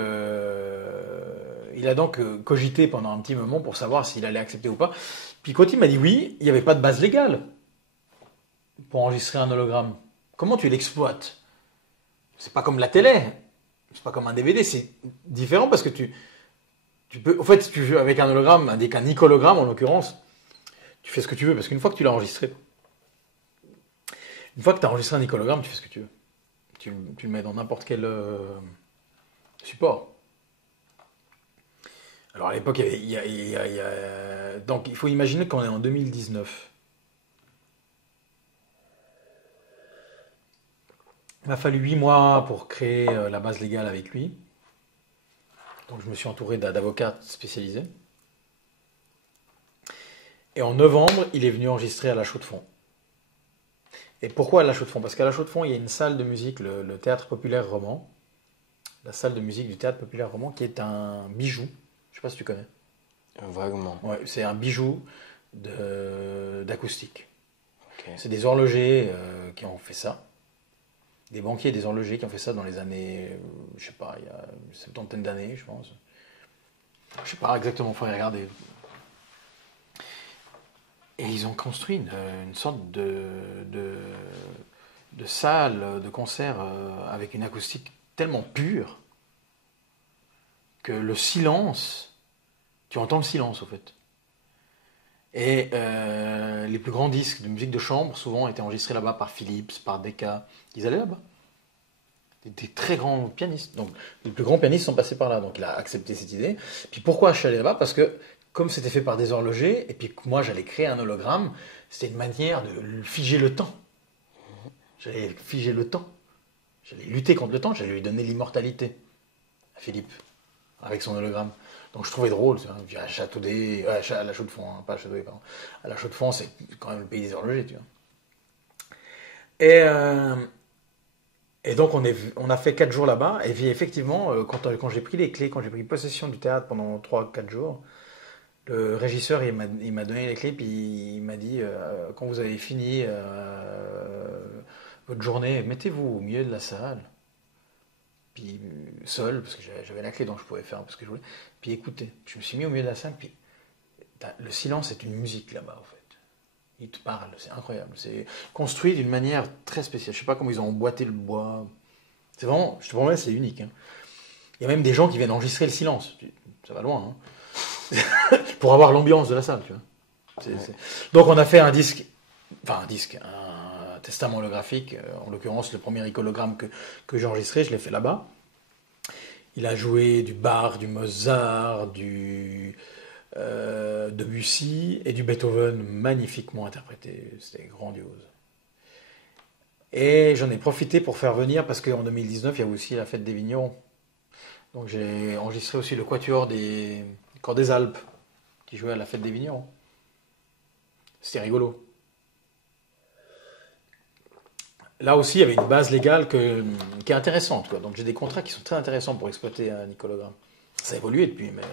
cogité pendant un petit moment pour savoir s'il allait accepter ou pas. Puis quand il m'a dit oui, il n'y avait pas de base légale pour enregistrer un hologramme. Comment tu l'exploites? C'est pas comme la télé, c'est pas comme un DVD, c'est différent parce que tu peux. En fait, si tu veux avec un hologramme, avec un icologramme en l'occurrence, tu fais ce que tu veux parce qu'une fois que tu l'as enregistré, une fois que tu as enregistré un icologramme, tu fais ce que tu veux. Tu le mets dans n'importe quel support. Alors à l'époque, donc il faut imaginer qu'on est en 2019. Il m'a fallu 8 mois pour créer la base légale avec lui. Donc je me suis entouré d'avocats spécialisés. Et en novembre, il est venu enregistrer à la Chaux-de-Fonds. Et pourquoi à la Chaux-de-Fonds? Parce qu'à la Chaux-de-Fonds, il y a une salle de musique, le Théâtre Populaire Roman. La salle de musique du Théâtre Populaire Roman, qui est un bijou. Je ne sais pas si tu connais. Vaguement. Ouais, c'est un bijou d'acoustique. Okay. C'est des horlogers qui ont fait ça. Des banquiers et des horlogers qui ont fait ça dans les années, je sais pas, il y a une septantaine d'années, je pense. Je sais pas exactement, il faudrait regarder. Et ils ont construit une sorte de salle de concert avec une acoustique tellement pure que le silence, tu entends le silence au fait. Et les plus grands disques de musique de chambre souvent étaient enregistrés là-bas par Philips, par Decca. Ils allaient là-bas. Des très grands pianistes. Donc les plus grands pianistes sont passés par là. Donc il a accepté cette idée. Puis pourquoi je suis allé là-bas? Parce que comme c'était fait par des horlogers, et puis que moi j'allais créer un hologramme, c'était une manière de figer le temps. J'allais figer le temps. J'allais lutter contre le temps, j'allais lui donner l'immortalité à Philippe, avec son hologramme. Donc je trouvais drôle, à Châteaudet, à la Chaux-de-Fonds, hein, pas à Châteaudet, pardon. À la Chaux-de-Fonds, c'est quand même le pays des horlogers, tu vois. Et donc on a fait 4 jours là-bas, et puis effectivement, quand j'ai pris les clés, quand j'ai pris possession du théâtre pendant 3-4 jours, le régisseur il m'a donné les clés, puis il m'a dit, quand vous avez fini votre journée, mettez-vous au milieu de la salle, puis seul, parce que j'avais la clé donc je pouvais faire ce que je voulais, puis écoutez. Je me suis mis au milieu de la salle, puis le silence est une musique là-bas en fait. Il te parle, c'est incroyable. C'est construit d'une manière très spéciale. Je sais pas comment ils ont emboîté le bois. C'est vraiment, je te promets, c'est unique. Hein. Il y a même des gens qui viennent enregistrer le silence. Ça va loin. Hein. Pour avoir l'ambiance de la salle, tu vois. Donc on a fait un testament holographique. En l'occurrence, le premier icologramme que j'ai enregistré, je l'ai fait là-bas. Il a joué du Bach, du Mozart, du Debussy et du Beethoven magnifiquement interprété. C'était grandiose. Et j'en ai profité pour faire venir, parce qu'en 2019, il y avait aussi la fête des vignerons. Donc j'ai enregistré aussi le quatuor des Corps des Alpes, qui jouait à la fête des vignerons. C'était rigolo. là aussi, il y avait une base légale qui est intéressante, quoi. Donc j'ai des contrats qui sont très intéressants pour exploiter un nicologramme. Ça a évolué depuis, mais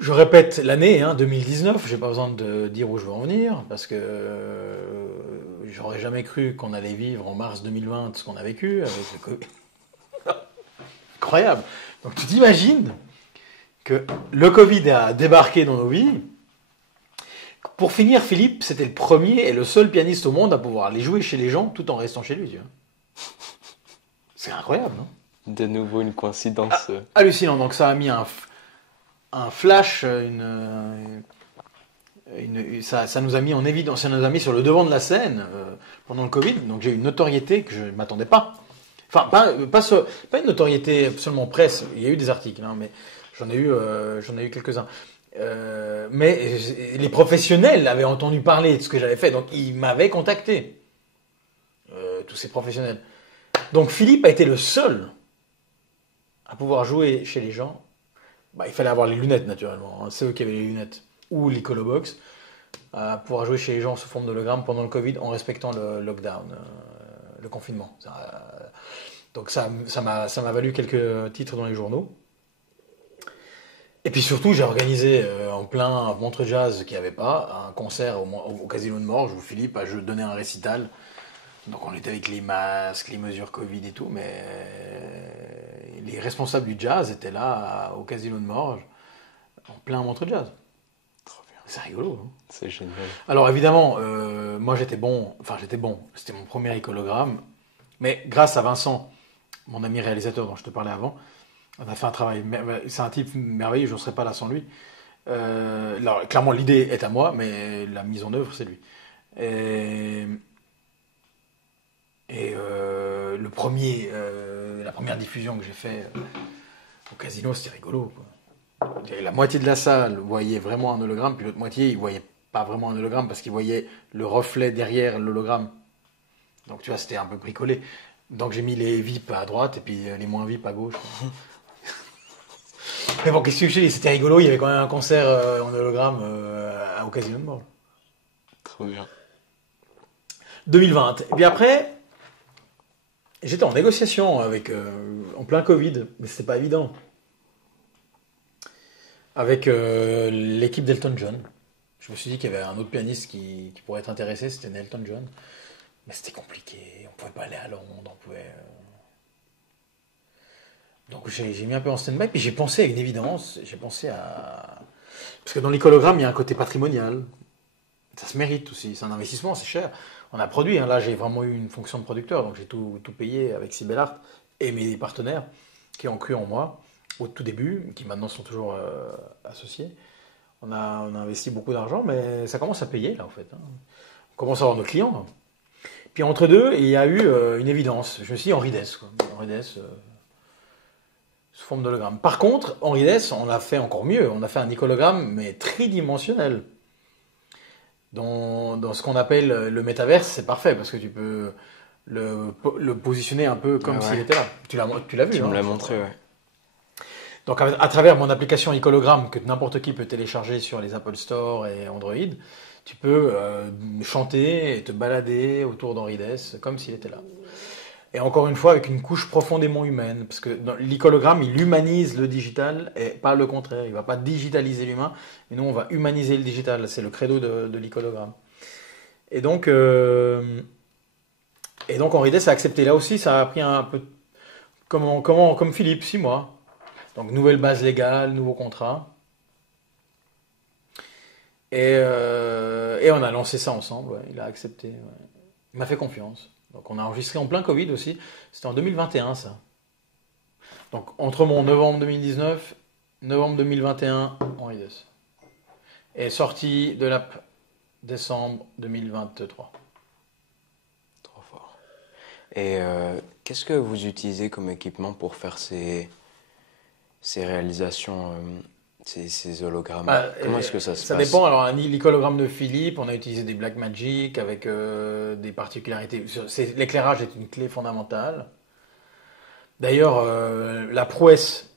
je répète l'année, 2019. J'ai pas besoin de dire où je veux en venir parce que j'aurais jamais cru qu'on allait vivre en mars 2020 ce qu'on a vécu avec le Covid. Incroyable. Donc tu t'imagines que le Covid a débarqué dans nos vies. Pour finir, Philippe, c'était le premier et le seul pianiste au monde à pouvoir aller jouer chez les gens tout en restant chez lui. Tu vois. C'est incroyable, non? De nouveau une coïncidence. Hallucinant. Donc ça a mis un flash, ça nous a mis en évidence, ça nous a mis sur le devant de la scène pendant le Covid. Donc j'ai eu une notoriété que je ne m'attendais pas. Enfin, pas une notoriété seulement presse. Il y a eu des articles, mais j'en ai eu quelques-uns. Mais les professionnels avaient entendu parler de ce que j'avais fait, donc ils m'avaient contacté. Tous ces professionnels. Donc Philippe a été le seul à pouvoir jouer chez les gens. Il fallait avoir les lunettes, naturellement. C'est eux qui avaient les lunettes. Ou l'Icolobox. Pour jouer chez les gens sous forme d'hologramme pendant le Covid en respectant le lockdown, le confinement. Donc ça m'a valu quelques titres dans les journaux. Et puis surtout, j'ai organisé en plein Montreux Jazz qu'il n'y avait pas, un concert au Casino de Morges où Philippe a donné un récital. Donc on était avec les masques, les mesures Covid et tout, mais les responsables du jazz étaient là au Casino de Morges, en plein Montreux Jazz. Trop bien. C'est rigolo. Hein. C'est génial. Alors évidemment, moi j'étais bon, c'était mon premier icologramme, mais grâce à Vincent, mon ami réalisateur dont je te parlais avant, on a fait un travail, c'est un type merveilleux, je ne serais pas là sans lui. Alors, clairement l'idée est à moi, mais la mise en œuvre c'est lui. Et la première diffusion que j'ai fait au casino, c'était rigolo, quoi. La moitié de la salle voyait vraiment un hologramme, puis l'autre moitié, ils ne voyaient pas vraiment un hologramme parce qu'ils voyaient le reflet derrière l'hologramme. Donc tu vois, c'était un peu bricolé. Donc j'ai mis les VIP à droite et puis les moins VIP à gauche. Mais bon, qu'est-ce que je dis, c'était rigolo, il y avait quand même un concert en hologramme au Casino de Morges. Trop bien. 2020. Et puis après, j'étais en négociation en plein Covid, mais c'était pas évident. Avec l'équipe d'Elton John. Je me suis dit qu'il y avait un autre pianiste qui pourrait être intéressé, c'était Elton John. Mais c'était compliqué, on pouvait pas aller à Londres, Donc j'ai mis un peu en stand-by, puis j'ai pensé à une évidence, parce que dans l'icologramme, il y a un côté patrimonial. Ça se mérite aussi, c'est un investissement, c'est cher. On a produit, là j'ai vraiment eu une fonction de producteur, donc j'ai tout payé avec Sibelart et mes partenaires qui ont cru en moi au tout début, qui maintenant sont toujours associés. On a investi beaucoup d'argent, mais ça commence à payer là en fait. On commence à avoir nos clients. Puis entre deux, il y a eu une évidence. Je me suis dit Henri Dess, quoi. Henri Dess sous forme d'hologramme. Par contre, Henri Dess, on a fait encore mieux. On a fait un icologramme, mais tridimensionnel. Dans ce qu'on appelle le métaverse, c'est parfait parce que tu peux le positionner un peu comme s'il était là. Tu l'as vu, Tu me l'as montré, ouais. Donc à travers mon application Icologramme que n'importe qui peut télécharger sur les Apple Store et Android, tu peux chanter et te balader autour d'Henri Dess comme s'il était là. Et encore une fois avec une couche profondément humaine, parce que dans l'icologramme il humanise le digital et pas le contraire. Il ne va pas digitaliser l'humain, mais nous on va humaniser le digital. C'est le credo de l'icologramme. Et donc Henri Dess a accepté. Là aussi ça a pris un peu comme Philippe, 6 mois. Donc nouvelle base légale, nouveau contrat. Et on a lancé ça ensemble, ouais. Il a accepté. Ouais. Il m'a fait confiance. Donc on a enregistré en plein Covid aussi. C'était en 2021 ça. Donc entre mon novembre 2019, novembre 2021, Henri Dess. Et sortie de l'app décembre 2023. Trop fort. Et qu'est-ce que vous utilisez comme équipement pour faire ces réalisations, ces hologrammes? Comment est-ce que ça se passe? Ça dépend. Alors, l'icologramme de Philippe, on a utilisé des Blackmagic avec des particularités. L'éclairage est une clé fondamentale. D'ailleurs, la prouesse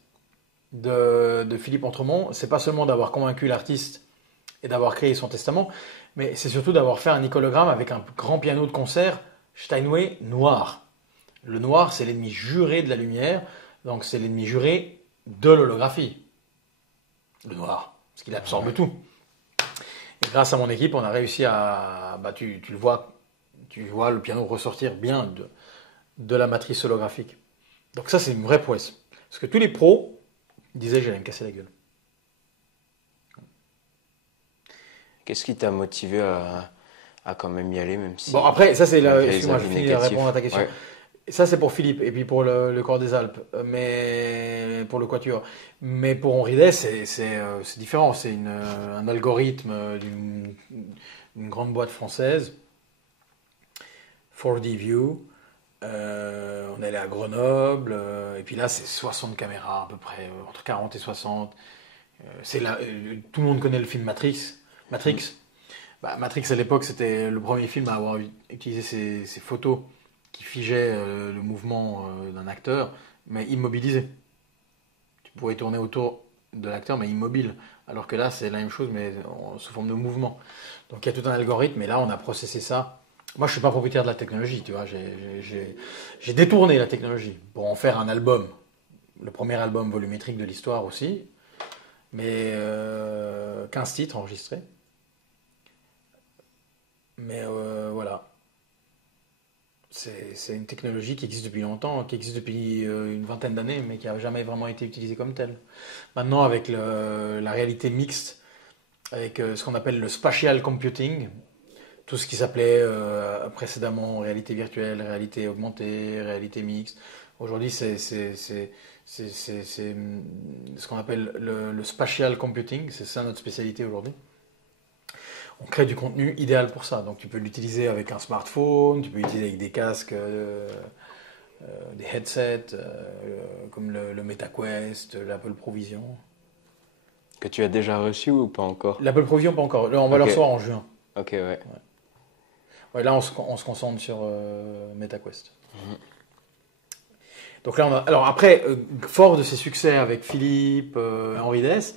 de Philippe Entremont, c'est pas seulement d'avoir convaincu l'artiste et d'avoir créé son testament, mais c'est surtout d'avoir fait un iconogramme avec un grand piano de concert Steinway noir. Le noir, c'est l'ennemi juré de la lumière, donc c'est l'ennemi juré de l'holographie. Le noir, parce qu'il absorbe tout. Et grâce à mon équipe, on a réussi à... Bah, tu le vois, le piano ressortir bien de la matrice holographique. Donc ça, c'est une vraie prouesse. Parce que tous les pros disaient que j'allais me casser la gueule. Qu'est-ce qui t'a motivé à quand même y aller, même si... Bon, après, ça c'est... malgré les Excuse-moi, je avis finis de négatifs. répondre à ta question. Ouais. Ça, c'est pour Philippe, et puis pour le Corps des Alpes, mais pour le Quatuor. Mais pour Henri Dess, c'est différent. C'est un algorithme d'une grande boîte française, 4D View. On est allé à Grenoble, et puis là, c'est 60 caméras à peu près, entre 40 et 60. Tout le monde connaît le film Matrix. Matrix, à l'époque, c'était le premier film à avoir utilisé ces photos qui figeaient le mouvement d'un acteur, mais immobilisé. Tu pouvais tourner autour de l'acteur, mais immobile. Alors que là, c'est la même chose, mais sous forme de mouvement. Donc il y a tout un algorithme, et là, on a processé ça. Moi, je suis pas propriétaire de la technologie, tu vois. J'ai détourné la technologie pour en faire un album. Le premier album volumétrique de l'histoire aussi. Mais 15 titres enregistrés. Mais voilà. C'est une technologie qui existe depuis longtemps, qui existe depuis une vingtaine d'années, mais qui n'a jamais vraiment été utilisée comme telle. Maintenant, avec la réalité mixte, avec ce qu'on appelle le spatial computing, tout ce qui s'appelait précédemment réalité virtuelle, réalité augmentée, réalité mixte. Aujourd'hui, c'est ce qu'on appelle le spatial computing, c'est ça notre spécialité aujourd'hui. On crée du contenu idéal pour ça. Donc tu peux l'utiliser avec un smartphone, tu peux l'utiliser avec des casques, des headsets, comme le MetaQuest, l'Apple Provision. Que tu as déjà reçu ou pas encore? L'Apple Provision, pas encore. Là, on va le recevoir en juin. Ok, ouais. Ouais, là, on se concentre sur MetaQuest. Donc là, alors après, fort de ces succès avec Philippe, Henri Dess,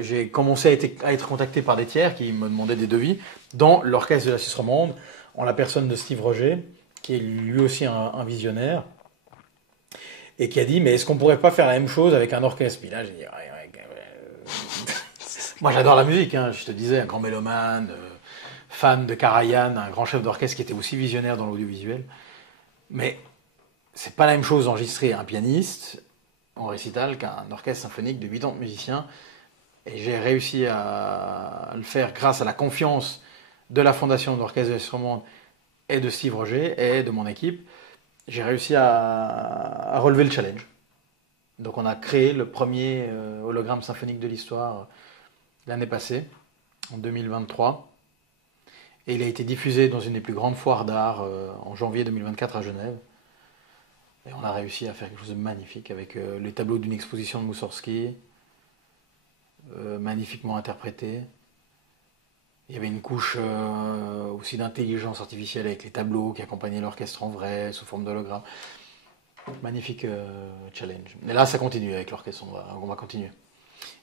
j'ai commencé à être contacté par des tiers qui me demandaient des devis dans l'orchestre de la Suisse romande, en la personne de Steve Roger, qui est lui aussi un visionnaire, et qui a dit, mais est-ce qu'on pourrait pas faire la même chose avec un orchestre? Puis là, j'ai dit, moi j'adore la musique, hein, je te disais, un grand mélomane, fan de Karajan, un grand chef d'orchestre qui était aussi visionnaire dans l'audiovisuel. Mais c'est pas la même chose d'enregistrer un pianiste en récital qu'un orchestre symphonique de 80 musiciens. Et j'ai réussi à le faire grâce à la confiance de la fondation de l'Orchestre de la Suisse romande et de Steve Roger et de mon équipe. J'ai réussi à relever le challenge. Donc on a créé le premier hologramme symphonique de l'histoire l'année passée, en 2023. Et il a été diffusé dans une des plus grandes foires d'art en janvier 2024 à Genève. Et on a réussi à faire quelque chose de magnifique avec les tableaux d'une exposition de Moussorgsky, magnifiquement interprété. Il y avait une couche aussi d'intelligence artificielle avec les tableaux qui accompagnaient l'orchestre en vrai, sous forme d'hologramme. Magnifique challenge. Et là, ça continue avec l'orchestre, on va continuer.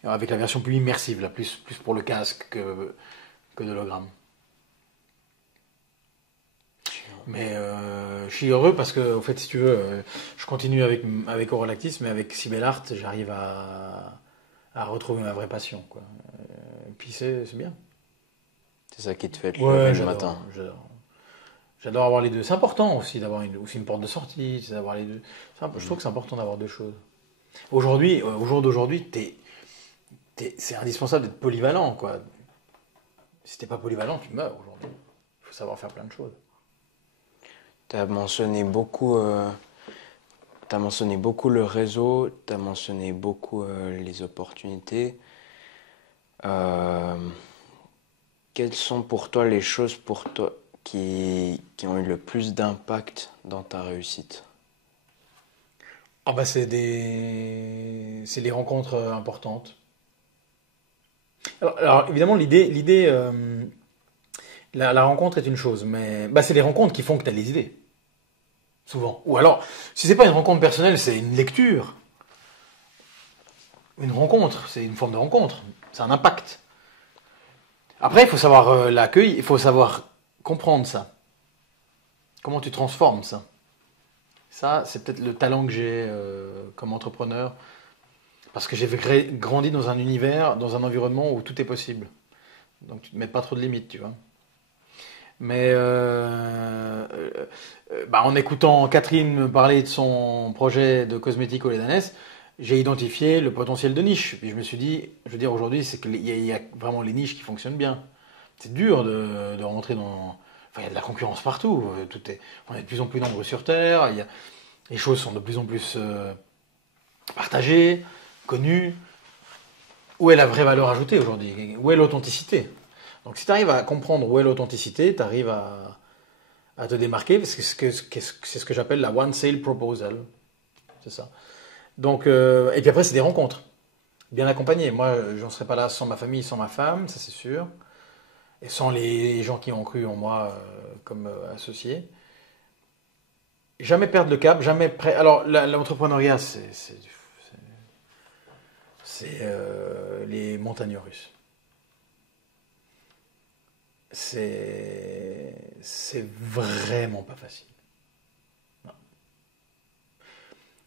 Avec la version plus immersive, là, plus pour le casque que de l'hologramme. Mais je suis heureux parce que, en fait, si tu veux, je continue avec Aurolactis, mais avec Sibelart, j'arrive à retrouver ma vraie passion, quoi. Et puis c'est bien. C'est ça qui te fait te lever le matin. J'adore avoir les deux. C'est important aussi d'avoir aussi une porte de sortie, c'est d'avoir les deux. Je trouve que c'est important d'avoir deux choses. Aujourd'hui, au jour d'aujourd'hui, c'est indispensable d'être polyvalent, quoi. Si t'es pas polyvalent, tu meurs aujourd'hui. Il faut savoir faire plein de choses. Tu as mentionné beaucoup le réseau, tu as mentionné beaucoup les opportunités. Quelles sont pour toi les choses pour toi qui ont eu le plus d'impact dans ta réussite? C'est les rencontres importantes. Alors, évidemment, la rencontre est une chose, mais c'est les rencontres qui font que tu as les idées. Souvent. Ou alors, si c'est pas une rencontre personnelle, c'est une lecture. Une rencontre, c'est une forme de rencontre. C'est un impact. Après, il faut savoir l'accueil, il faut savoir comprendre ça. Comment tu transformes ça. Ça, c'est peut-être le talent que j'ai comme entrepreneur. Parce que j'ai grandi dans un univers, dans un environnement où tout est possible. Donc tu ne te mets pas trop de limites, tu vois. Mais en écoutant Catherine me parler de son projet de cosmétique au lait d'ânesse, j'ai identifié le potentiel de niche. Puis je me suis dit, je veux dire aujourd'hui, c'est qu'il y a vraiment les niches qui fonctionnent bien. C'est dur de rentrer dans... Enfin, il y a de la concurrence partout. On est de plus en plus nombreux sur Terre. Les choses sont de plus en plus partagées, connues. Où est la vraie valeur ajoutée aujourd'hui? Où est l'authenticité? Donc si tu arrives à comprendre où est l'authenticité, tu arrives à te démarquer, parce que c'est ce que j'appelle la one sale proposal. C'est ça. Donc, et puis après, c'est des rencontres, bien accompagnées. Moi, je n'en serais pas là sans ma famille, sans ma femme, ça c'est sûr. Et sans les gens qui ont cru en moi comme associé. Jamais perdre le cap, jamais prêt. Alors, l'entrepreneuriat, c'est les montagnes russes. C'est vraiment pas facile. Non.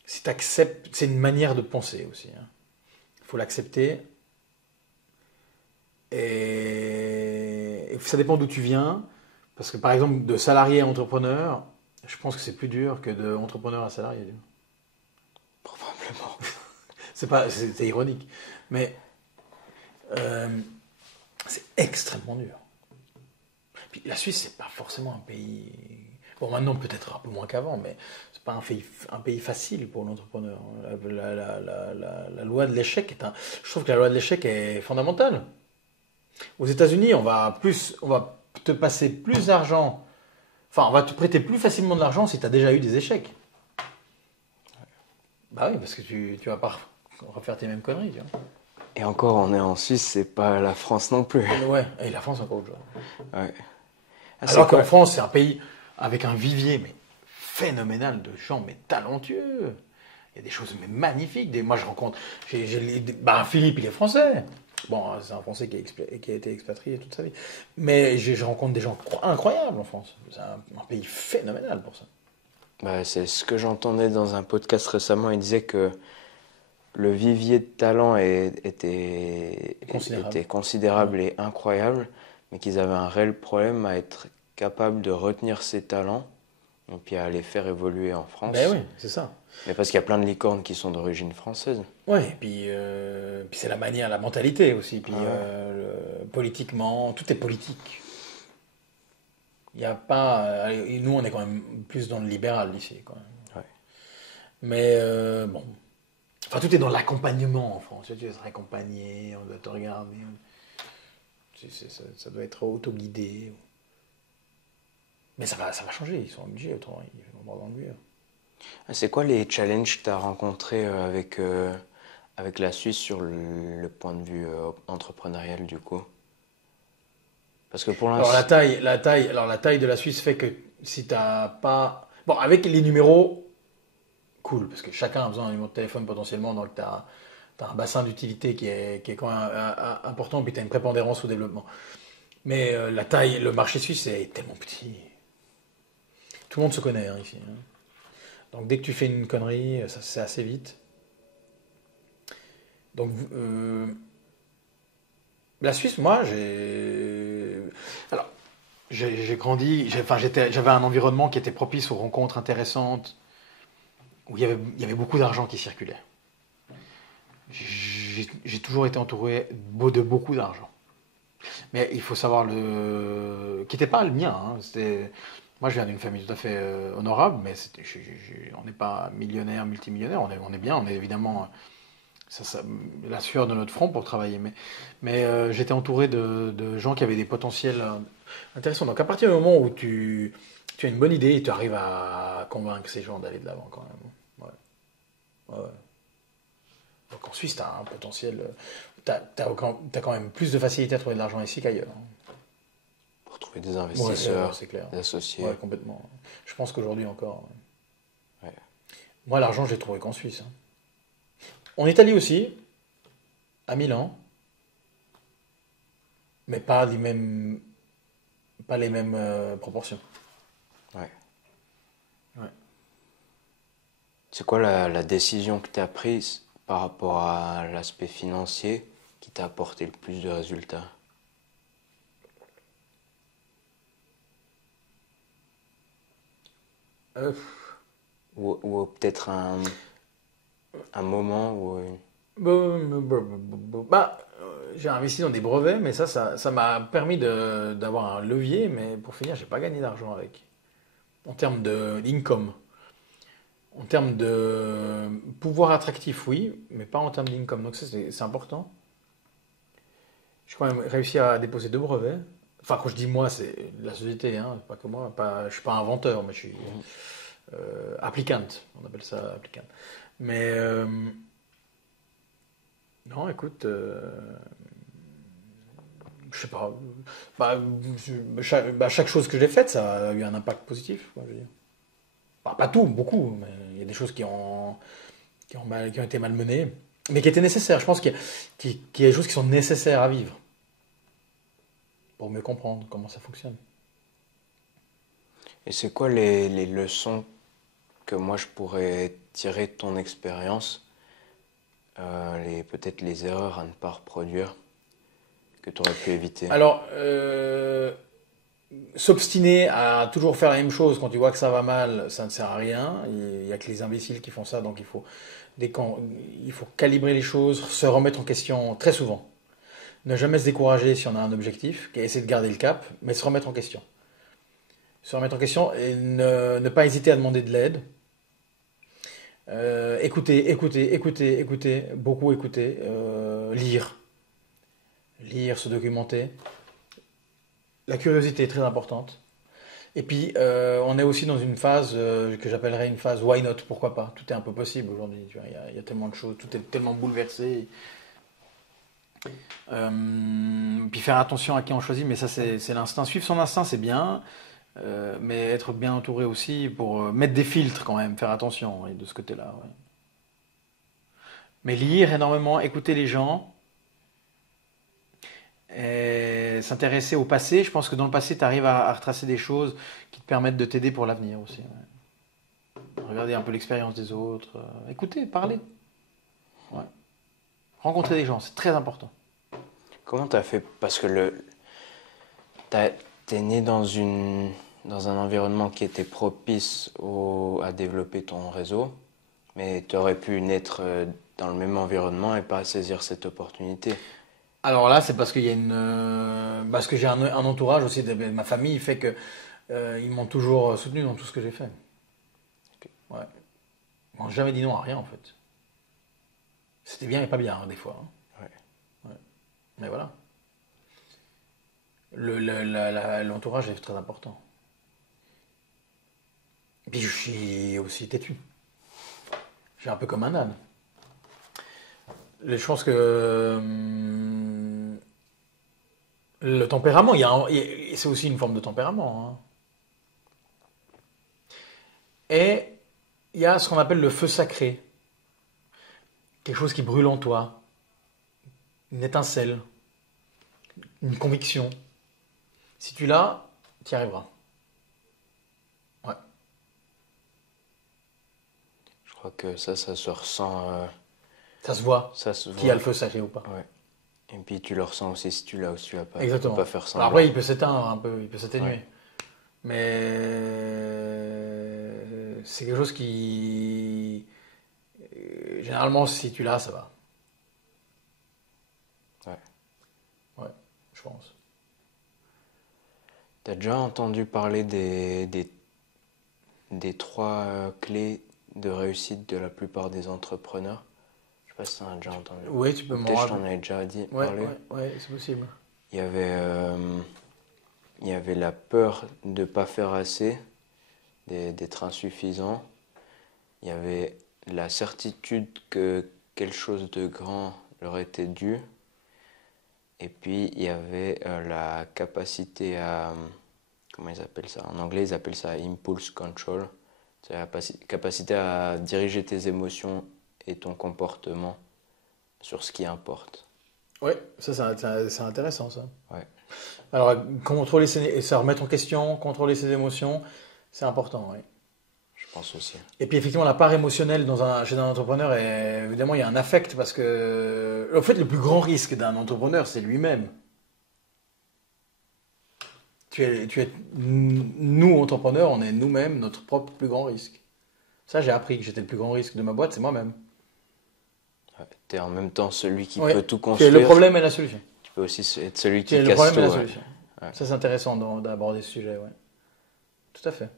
Si tu acceptes, c'est une manière de penser aussi. Il faut l'accepter. Et ça dépend d'où tu viens. Parce que par exemple, de salarié à entrepreneur, je pense que c'est plus dur que d'entrepreneur à salarié. Probablement. C'est ironique. Mais c'est extrêmement dur. Puis la Suisse, c'est pas forcément un pays. Bon, maintenant peut-être un peu moins qu'avant, mais c'est pas un pays facile pour l'entrepreneur. La loi de l'échec je trouve que la loi de l'échec est fondamentale. Aux États-Unis, on va te passer plus d'argent. Enfin, on va te prêter plus facilement de l'argent si tu as déjà eu des échecs. Bah oui, parce que tu vas pas refaire tes mêmes conneries, tu vois. Et encore, on est en Suisse, c'est pas la France non plus. Ouais, et la France encore autre chose. Ouais. Alors qu'en France, c'est un pays avec un vivier mais phénoménal de gens mais talentueux. Il y a des choses mais magnifiques. Moi, je rencontre. Philippe, il est français. Bon, c'est un Français qui a été expatrié toute sa vie. Mais je rencontre des gens incroyables en France. C'est un pays phénoménal pour ça. C'est ce que j'entendais dans un podcast récemment. Il disait que le vivier de talent était considérable et incroyable, mais qu'ils avaient un réel problème à être capable de retenir ces talents et puis à les faire évoluer en France. Ben oui, c'est ça. Mais parce qu'il y a plein de licornes qui sont d'origine française. Oui, et puis c'est la manière, la mentalité aussi. Puis politiquement, tout est politique. Il n'y a pas. Nous, on est quand même plus dans le libéral ici, quand même. Ouais. Mais bon. Enfin, tout est dans l'accompagnement en France. Tu dois être accompagné, on doit te regarder. Ça doit être auto-guidé. Mais ça va changer, ils sont obligés, autrement, ils vont avoir l'engueur. C'est quoi les challenges que tu as rencontrés avec la Suisse sur le point de vue entrepreneurial du coup? Parce que pour l'instant... Alors la taille de la Suisse fait que si t'as pas... Bon, avec les numéros, cool, parce que chacun a besoin d'un numéro de téléphone potentiellement, donc t'as un bassin d'utilité qui est quand même important, puis t'as une prépondérance au développement. Mais la taille, le marché suisse est tellement petit. Tout le monde se connaît ici. Donc dès que tu fais une connerie, ça c'est assez vite. Donc la Suisse, moi, j'ai grandi, j'avais un environnement qui était propice aux rencontres intéressantes, où il y avait beaucoup d'argent qui circulait. J'ai toujours été entouré de beaucoup d'argent. Mais il faut savoir qui n'était pas le mien. Moi, je viens d'une famille tout à fait honorable, mais on n'est pas millionnaire, multimillionnaire. On est bien, on est évidemment la sueur de notre front pour travailler. Mais j'étais entouré de gens qui avaient des potentiels intéressants. Donc à partir du moment où tu as une bonne idée, tu arrives à convaincre ces gens d'aller de l'avant quand même. Ouais. Donc en Suisse, tu as un potentiel. Tu as quand même plus de facilité à trouver de l'argent ici qu'ailleurs. Pour trouver des investisseurs, c'est clair. des associés. Ouais, complètement. Je pense qu'aujourd'hui encore. Ouais. Moi, l'argent, je l'ai trouvé qu'en Suisse. En Italie aussi, à Milan. mais pas les mêmes proportions. Ouais. Ouais. C'est quoi la décision que tu as prise par rapport à l'aspect financier qui t'a apporté le plus de résultats? Euh, Ou peut-être un moment où... j'ai investi dans des brevets, mais ça m'a permis d'avoir un levier, mais pour finir, j'ai pas gagné d'argent avec. En termes d'income. En termes de pouvoir attractif, oui, mais pas en termes d'income. Donc ça, c'est important. J'ai quand même réussi à déposer 2 brevets. Enfin, quand je dis moi, c'est la société, hein, pas que moi. Je suis pas inventeur, mais je suis Mhm. applicant. On appelle ça applicant. Mais non, écoute, je sais pas. Bah, chaque chose que j'ai faite, ça a eu un impact positif, quoi, je veux dire. Pas tout, beaucoup, mais il y a des choses qui ont été malmenées, mais qui étaient nécessaires. Je pense qu'il y a des choses qui sont nécessaires à vivre pour mieux comprendre comment ça fonctionne. Et c'est quoi les leçons que moi je pourrais tirer de ton expérience, peut-être les erreurs à ne pas reproduire, que tu aurais pu éviter? Alors, s'obstiner à toujours faire la même chose quand tu vois que ça va mal, ça ne sert à rien. Il n'y a que les imbéciles qui font ça, donc il faut calibrer les choses, se remettre en question très souvent. Ne jamais se décourager si on a un objectif, essayer de garder le cap, mais se remettre en question. Se remettre en question et ne pas hésiter à demander de l'aide. Écouter, beaucoup écouter, lire, se documenter. La curiosité est très importante. Et puis, on est aussi dans une phase que j'appellerais une phase why not, pourquoi pas. Tout est un peu possible aujourd'hui. Tu vois, il y a tellement de choses, tout est tellement bouleversé. Puis faire attention à qui on choisit, mais ça c'est l'instinct. Suivre son instinct, c'est bien, mais être bien entouré aussi pour mettre des filtres quand même, faire attention de ce côté-là. Ouais. Mais lire énormément, écouter les gens, et s'intéresser au passé. Je pense que dans le passé, tu arrives à retracer des choses qui te permettent de t'aider pour l'avenir aussi. Ouais. Regarder un peu l'expérience des autres, écouter, parler. Ouais. Rencontrer des gens, c'est très important. Comment tu as fait? Parce que t'es né dans un environnement qui était propice à développer ton réseau, mais tu aurais pu naître dans le même environnement et pas saisir cette opportunité. Alors là, c'est parce qu'il y a parce que j'ai un entourage aussi de ma famille, fait que ils m'ont toujours soutenu dans tout ce que j'ai fait. Ouais. Ils m'ont jamais dit non à rien en fait. C'était bien et pas bien hein, des fois. Hein. Ouais. Ouais. Mais voilà. L'entourage est très important. Et puis je suis aussi têtu. Je suis un peu comme un âne. Je pense que le tempérament, c'est aussi une forme de tempérament. Hein. Et il y a ce qu'on appelle le feu sacré. Quelque chose qui brûle en toi. Une étincelle. Une conviction. Si tu l'as, tu y arriveras. Ouais. Je crois que ça se ressent. Ça se voit. Ça se Qui a voit. le feu sacré ou pas. Ouais. Et puis tu le ressens aussi si tu l'as ou si tu l'as pas. Tu peux Exactement. pas faire Alors semblant. après, il peut s'éteindre un peu, il peut s'atténuer. Ouais. Mais c'est quelque chose qui, généralement, si tu l'as, ça va. Ouais. Ouais, je pense. T'as déjà entendu parler des trois clés de réussite de la plupart des entrepreneurs? Je sais pas si t'en as déjà entendu. Oui, tu peux Ou m'en peut-être je rappeler. t'en ai déjà Ouais, parlé. ouais, c'est possible. Il y avait, euh, il y avait la peur de ne pas faire assez, d'être insuffisant. Il y avait la certitude que quelque chose de grand leur était dû. Et puis il y avait la capacité à... Comment ils appellent ça? En anglais, ils appellent ça impulse control. C'est la capacité à diriger tes émotions et ton comportement sur ce qui importe. Ouais, ça c'est intéressant ça. Ouais, Alors, contrôler se remettre en question, contrôler ses émotions, c'est important, ouais. je pense aussi. Et puis effectivement, la part émotionnelle chez un entrepreneur, évidemment, il y a un affect parce que, en fait, le plus grand risque d'un entrepreneur, c'est lui-même. Nous, entrepreneurs, on est nous-mêmes notre propre plus grand risque. Ça, j'ai appris que j'étais le plus grand risque de ma boîte, c'est moi-même. Ouais. Tu es en même temps celui qui Ouais. peut tout Tu es le construire. problème et la solution. Tu peux aussi être celui Tu es qui le casse problème tout. et la Ouais. solution. Ouais. Ça, c'est intéressant d'aborder ce sujet, ouais. Tout à fait.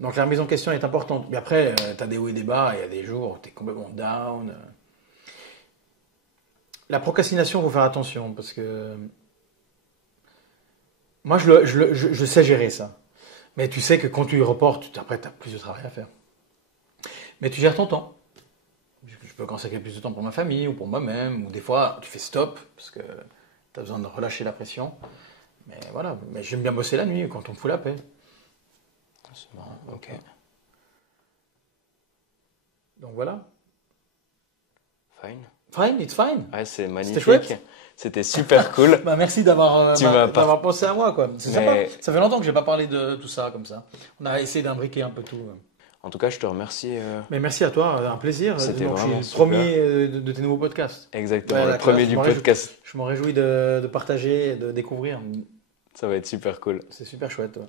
Donc la remise en question est importante. Mais après, tu as des hauts et des bas, il y a des jours où tu es complètement down. La procrastination, il faut faire attention parce que moi, je sais gérer ça. Mais tu sais que quand tu reportes, après, tu as plus de travail à faire. Mais tu gères ton temps. Je peux consacrer plus de temps pour ma famille ou pour moi-même. Ou des fois, tu fais stop parce que tu as besoin de relâcher la pression. Mais voilà. Mais j'aime bien bosser la nuit quand on me fout la paix. C'est marrant. Ok. Donc voilà. Fine. Fine, it's fine. Ouais, c'est C'était magnifique. chouette. C'était super cool. Bah, merci d'avoir Tu m'as d'avoir pensé à moi, quoi. C'est Mais- sympa. Ça fait longtemps que j'ai pas parlé de tout ça comme ça. On a essayé d'imbriquer un peu tout. En tout cas, je te remercie. Mais merci à toi, un plaisir. C'était Donc, vraiment je suis super. le premier de tes nouveaux podcasts. Exactement, Ouais, le la premier classe, du je m'en réjouis. podcast. Je m'en réjouis de partager et de découvrir. Ça va être super cool. C'est super chouette. Ouais.